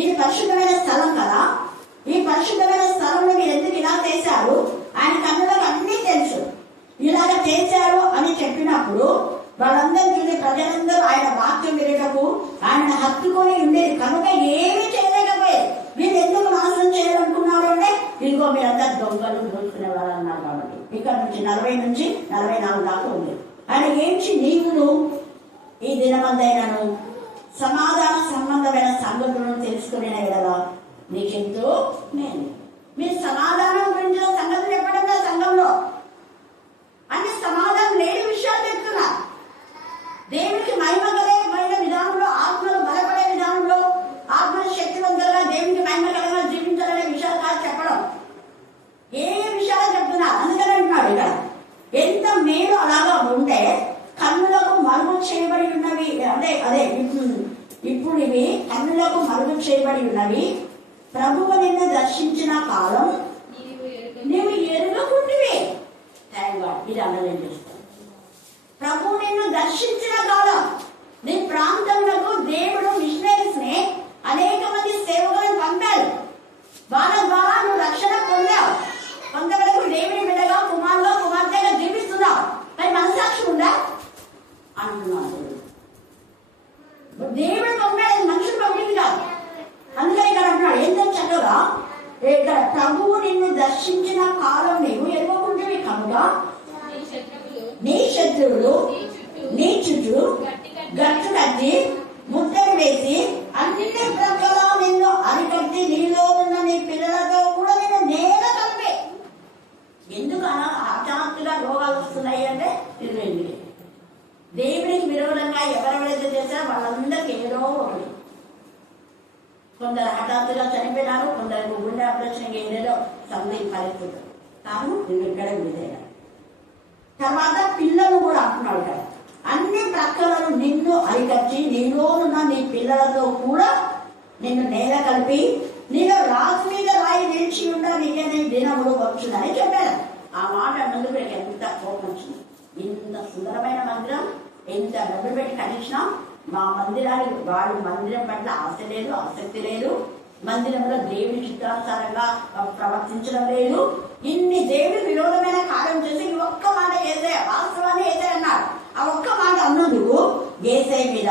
ఇది పరిశుద్ధమైన స్థలం కదా, ఈ పరిశుద్ధమైన స్థలంలో మీరు ఎందుకు ఇలా చేశారు? ఆయన కన్నులకు అన్నీ తెలుసు. ఇలాగ చేశారు అని చెప్పినప్పుడు వాళ్ళందరూ చూసి ప్రజలందరూ ఆయన వాక్యం వినటకు ఆయన హత్తుకొని ఉండేది కనుక ఏమీ చేయలేకపోయేది. మీరు ఎందుకు నాశనం చేయాలనుకున్నారు అంటే ఇదిగో మీరంతా దొంగలు దోచుకునే వాళ్ళు అన్నారు. కాబట్టి ఇక్కడ నుంచి 40 నుంచి 44 దాకా ఉంది. ఆయన ఏంచి నీవును ఈ దినమందైనను సమాధాన సంబంధమైన సంగతులను తెలుసుకునే కదా నీకెంతో నేను. మీరు సమాధానం గురించి సంగతులు చెప్పడం సంఘంలో అన్ని సమాధానం లేని విషయాలు చెప్తున్నారు. దేవునికి మహిమకరమైన విధానంలో, ఆత్మలు బలపడే విధానంలో, ఆత్మ శక్తివంతంగా దేవునికి మహిమకరంగా జీవించాలనే విషయాలు కాదు చెప్పడం. ఏ విషయాలు చెప్తున్నారు? అందుకని అంటున్నాడు ఇక్కడ ఎంత మేలు అలాగా ఉంటే కన్నులకు మరుగు చేయబడి ఉన్నవి. అదే ఇప్పుడు ఇవి కన్నులకు మరుగు చేయబడి ఉన్నవి. ప్రభువు నిన్ను దర్శించిన కాలం నీవు ఎరుగకుంటివి. ఇది అండర్లైన్ చేస్తాను. ప్రభు నిన్ను దర్శించిన కాలం, నీ ప్రాంతంలో దేవుడు మిషనరీస్ ని అనేక మంది సేవకులను పంపారు. వాళ్ళ ద్వారా నువ్వు రక్షణ పొందావు. కొంతవరకు దేవుని బిడ్డగా, కుమారుగా, కుమార్తెగా జీవిస్తున్నావు. లేక నీ శత్రువులు నీ చుట్టూ గట్టు కట్టి ముద్దలు వేసి అన్ని ప్రక్కల నిన్ను అరికట్టి నీలో ఉన్న నీ పిల్లలతో కూడా నేను నేల కలిపే. ఎందుకు హఠాత్తుగా రోగాలు వస్తున్నాయి అంటే తెలియండి. దేవునికి విరోధంగా ఎవరెవరైతే చేశారో వాళ్ళందరికీ ఏదో ఒకటి. కొందరు హఠాత్తుగా చనిపోయినారు, కొందరు గుండె ఆపరేషన్ ఏదేదో సంథింగ్ పరిస్థితులు. కారణం నువ్వు ఇక్కడ విధేయ. తర్వాత పిల్లలు కూడా అంటున్నాడు కదా, అన్ని ప్రక్కలను నిన్ను అరికట్టి నీలోనున్న నీ పిల్లలతో కూడా నిన్ను నేల కలిపి నీలో రాజు మీద రాయి నిలిచి ఉండ నీకే నేను దినములు వచ్చునని చెప్పాను. ఆ మాట అన్నందుకు నాకు ఎంత కోపం వచ్చింది. ఇంత సుందరమైన మందిరం, ఎంత డబ్బులు పెట్టి కట్టించినా మా మందిరానికి వాడు మందిరం పట్ల ఆశ లేదు, ఆసక్తి లేదు. మందిరంలో దేవుని చిత్తానుసారంగా ప్రవర్తించడం లేదు. ఇన్ని దేవుడి విరోధమైన కార్యం చేసి ఈ ఒక్క మాట వేసే వాస్తవాన్ని వేసే అన్నాడు. ఆ ఒక్క మాట అన్నందుకు ఏసై మీద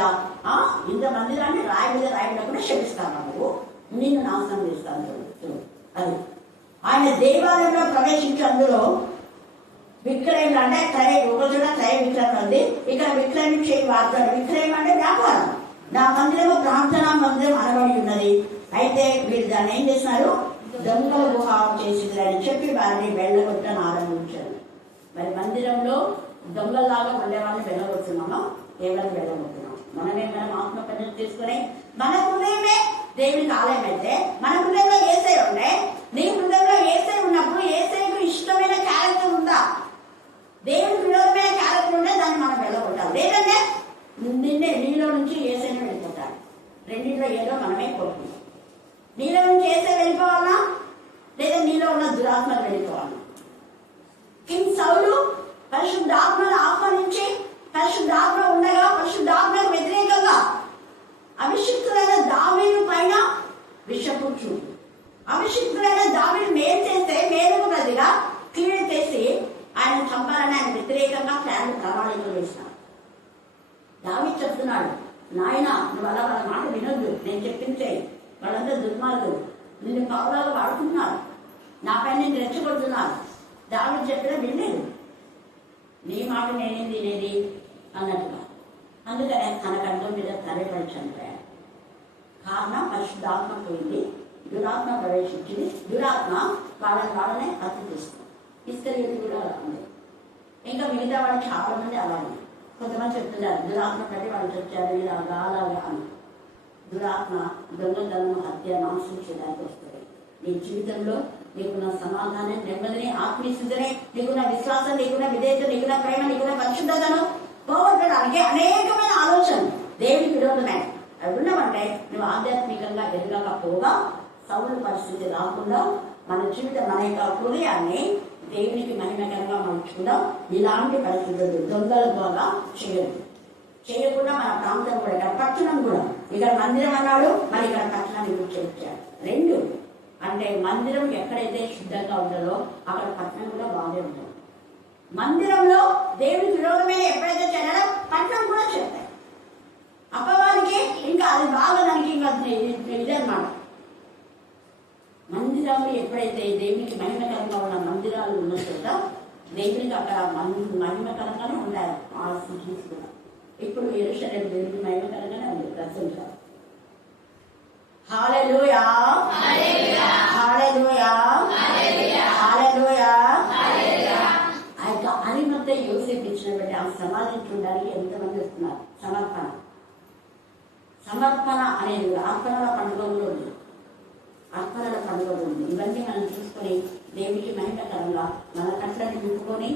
ఇంత మందిరాన్ని రాయి మీద రాయకుండా క్షమిస్తాను, నువ్వు నిన్ను నాశనం చేస్తాను. అది ఆయన దేవాలయంలో ప్రవేశించి అందులో విక్రయం అంటే క్రయం, ఒక చోట క్రయ విక్రయం ఉంది, ఇక్కడ విక్రయం చేయి వాడతాడు. విక్రయం అంటే వ్యాపారం. నా మందిరము ప్రార్థనా మందిరం అనబడి ఉన్నది. అయితే వీరు దాన్ని ఏం చేసినారు, దొంగల గుహ చేసిందని చెప్పి వారిని వెళ్ళగొట్టని ఆరంభించారు. మరి మందిరంలో దొంగల్లాగా ఉండేవాళ్ళని వెళ్ళగొడుతున్నామా? కేవలం వెళ్ళగొడుతున్నాం. మనం ఆత్మ పద్ధతి తీసుకుని మన హృదయమే దేవునికి ఆలయం అయితే మన హృదయంలో ఏసై ఉండే, నీ హృదయంలో ఏసై ఉన్నప్పుడు ఏసైకు ఇష్టమైన క్యారెక్టర్ ఉందా? దేవునికి విరోధమైన క్యారెక్టర్ ఉంటే దాన్ని మనం వెళ్ళగొట్టాలి. లేదంటే నిన్నే నీలో నుంచి ఏసైనా వెళ్ళిపోతాడు. రెండింటిలో ఏదో మనమే కోరుకుంటాం. నీలో నుంచి ఏసై వెళ్ళిపోవాలా, లేదా నీలో ఉన్న దురాత్మలు వెళ్ళిపోవాలా? కింగ్ సౌలు పరిశుద్ధాత్మను ఆహ్వానించి పరిశుద్ధాత్మ ఉండగా పరిశుద్ధాత్మకు వ్యతిరేకంగా అభిషిక్తులైన దావీదు పైన విషపు చూపు, అభిషిక్తులైన దావీదు మేలు చేస్తే మేలుకు ప్రతిగా కీడు చేసి ఆయన చంపాలని ఆయన వ్యతిరేకంగా ప్లాన్ ప్రణాళికలు వేసినాడు. దావీదు చెప్తున్నాడు, నాయన నువ్వు అలా వాళ్ళ మాట వినొద్దు, నేను చెప్పించే వాళ్ళందరూ దుర్మార్గులు, నిన్ను పావులాగా వాడుతున్నారు, నా పైన నేను రెచ్చగొడుతున్నారు. దావీదు చెప్పినా వినలేదు. నీ మాట నేనేం తినేది అన్నట్టుగా. అందుకనే తన కంఠం మీద తలపడి చనిపోయాడు. కారణం పరిశుద్ధాత్మ పోయింది, దురాత్మ ప్రవేశించింది. దురాత్మ వాళ్ళనే హత్య చేస్తుంది. ఇస్కరియోతు కూడా అలా ఉంది. ఇంకా మిగతా వాళ్ళు చాలా మంది అలాగే. కొంతమంది చెప్తున్నారు దురాత్మ పడి వాళ్ళు చచ్చారు ఇలాగా అలాగా అని. దురాత్మ దొంగతనం, హత్య, నాశనం చేయడానికి వస్తుంది. నీ జీవితంలో నీకున్న సమాధానం, నెమ్మదిని, ఆత్మీయస్థితిని, నీకున్న విశ్వాసం, నీకున్న విధేయత, నీకున్న ప్రేమ, నీకున్న పరిశుద్ధతను పోగొట్టడానికి అనేకమైన ఆలోచనలు దేవునికి విరోధమే అవి ఉన్నామంటే నువ్వు ఆధ్యాత్మికంగా ఎదగకపోగా సౌలు పరిస్థితి రాకుండా మన జీవితం, మన యొక్క హృదయాన్ని దేవునికి మహిమకరంగా మలుచుకుందాం. ఇలాంటి పరిస్థితులు దొంగల ద్వారా చేయకుండా మన ప్రాంతం కూడా, ఇక్కడ పట్టణం కూడా, ఇక్కడ మందిరం అన్నాడు, మరి ఇక్కడ పట్టణాన్ని గురించి వచ్చాడు. రెండు అంటే మందిరం ఎక్కడైతే శుద్ధంగా ఉంటుందో అక్కడ పట్టణం కూడా బాగా ఉంటుంది. మందిరంలో దేవునికి విరోధమైన ఎప్పుడైతే చేయాలో పట్టణం కూడా చేస్తాయి. అపవాదికి ఇంకా అది బాగా దానికి ఇంకా ఇదన్నమాట. మందిరాలు ఎప్పుడైతే దేవునికి మహిమకరంగా ఉన్న మందిరాలు ఉన్న చోట దేవునికి అక్కడ మహిమకరంగానే ఉండాలి. ఆ సిటీస్ కూడా ఇప్పుడు యెరూషలేము దేవునికి మహిమకరంగానే ఉంది ప్రశంస. హల్లెలూయా, హల్లెలూయా, హల్లెలూయా, హల్లెలూయా. ఆ యొక్క అరిమత యోసేపు ఇచ్చినటువంటి ఆ సమాధి చూడడానికి ఎంతమంది వస్తున్నారు. సమర్పణ అనేది అర్పణల పండుగలో ఉంది, అర్పణల పండుగలో ఉంది. ఇవన్నీ మనం చూసుకొని దేవునికి మహిమకరంగా మన కట్లని నింపుకొని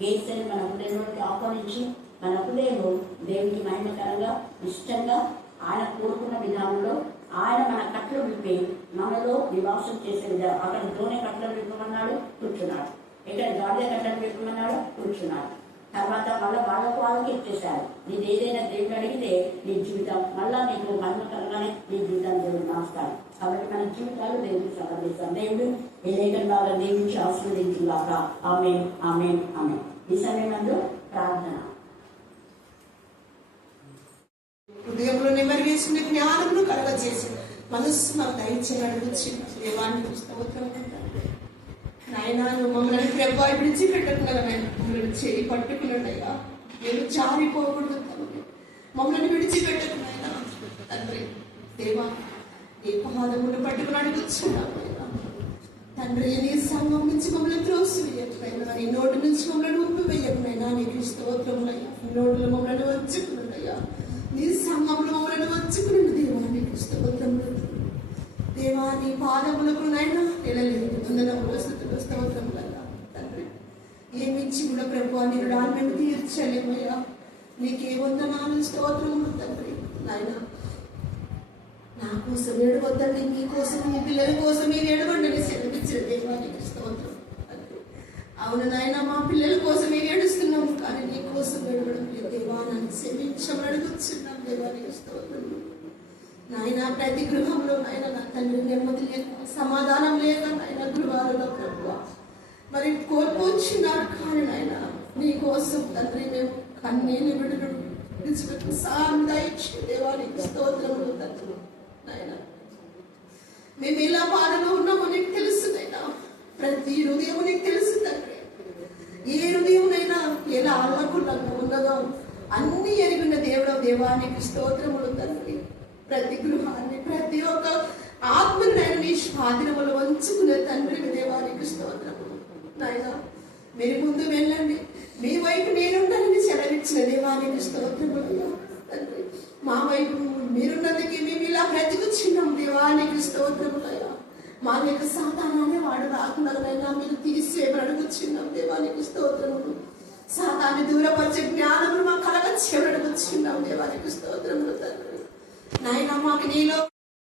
గేసని మన హృదయంలోకి ఆహ్వానించి మన హృదయంలో దేవునికి మహిమకరంగా ఇష్టంగా ఆయన కోరుకున్న విధానంలో ఆయన మన కట్లు విప్పి మనలో నివాసం చేసే విధానం. అక్కడ దోణి కట్టలు విప్పమన్నాడు, కూర్చున్నాడు. ఇక్కడ గాడిద కట్టలు విప్పమన్నాడు, కూర్చున్నాడు. తర్వాత మళ్ళీ వాళ్ళకి ఇచ్చేశారు. నీది ఏదైనా దేవుడు అడిగితే నీ జీవితం మళ్ళా నీకు మహిమకరంగానే నీ జీవితాన్ని దేవుడు మాస్తాడు. కాబట్టి మన జీవితాలు దేవుడికి సమర్పిస్తాం. దేవుడు ఈ లేఖనాల దేవుడికి ఆశీర్వదించుగాక. ఆమేన్, ఆమేన్, ఆమేన్. ఈ సమయమందు ప్రార్థన. హృదయంలో నెమ్మది వేసిన జ్ఞానమును కలగజేసి మనస్సు మాకు దయచేయడం దేవానికి స్తోత్రం. నాయన నువ్వు మమ్మల్ని ప్రభా విడిచిపెట్టకుండా నాయన మమ్మల్ని చేయి పట్టుకున్నాడయ్యా. మేము జారిపోకూడదు తండ్రి, మమ్మల్ని విడిచిపెట్టకున్నాయన తండ్రి. దేవా నీ పాదములు పట్టుకుని అడుగుచున్నామైనా తండ్రి. నీ సంఘం నుంచి మమ్మల్ని త్రోసివేయకునైనా, నీ నోటి నుంచి మమ్మల్ని ఉప్పివేయకునైనా నీకు స్తోత్రములయ్యా. నోటిలో మమ్మల్ని వచ్చుకున్నాయ్యా, నీ సంఘంలో మమ్మల్ని వచ్చుకున్నాడు దేవా నీకు స్తోత్రములు. దేవా నీ పాదములకు నాయన వెళ్ళలేదు వందనములు స్తుతులు స్తోత్రములయ్యా తండ్రి. ఏమిచ్చి కూడా ప్రభు నేను రాను మేము తీర్చలేమయ్యా. నీకే వందనాలు స్తోత్రములు తండ్రి. నాయన నా కోసం ఏడవద్దండి, మీకోసం మీ పిల్లల కోసం మీరు ఏడవండి అని సెలవిచ్చిన దేవానికి స్తోత్రం తండ్రి. అవును నాయన, మా పిల్లల కోసం మేము ఏడుస్తున్నాము కానీ నీ కోసం ఏడవడం లేదు దేవా. నన్ను క్షమించమని అడుగుతున్నాం దేవానికి స్తోత్రం. నాయన ప్రతి గృహంలో నాయన నా తండ్రి నెమ్మది లేక సమాధానం లేక నాయన గృహాలలో ప్రభువ మరి కోల్పోచున్నారు కానీ నాయన నీ కోసం తండ్రి మేము కన్నీళ్ళు విడిచిపెట్టు సాయం దయచేయి దేవానికి స్తోత్రములు తండ్రి. నాయన మేము ఎలా బాధలో ఉన్నామో నీకు తెలుసు నాయన. ప్రతి హృదయం నీకు తెలుసు తండ్రి. ఏ హృదయంనైనా ఎలా అల్లకుల్లంగా ఉన్నదో అన్ని ఎరిగిన దేవుడు దేవానికి స్తోత్రములు తండ్రి. ప్రతి గృహాన్ని ప్రతి ఒక్క ఆత్మనైనా నీ స్వాధీనములు వంచుకునే తండ్రి దేవానికి స్తోత్రములు. నాయన మీరు ముందు వెళ్ళండి, మీ వైపు నేనుండాలని సెలవిచ్చిన దేవానికి స్తోత్రములు తండ్రి. మా వైపు మీరున్నందుకే మేము ఇలా బ్రతికుచున్నాం దేవానికి స్తోత్రములయ్యా. మా యొక్క సాతానాన్ని వాడు రాకుండా మీరు తీసేమని అడుగుచున్నాం దేవానికి స్తోత్రములు. సాతాన్ని దూరపరిచే జ్ఞానములు మా కలగచ్చేమని అడుగుచున్నాం దేవానికి స్తోత్రములు తండ్రి. నాయన మాకు నీలో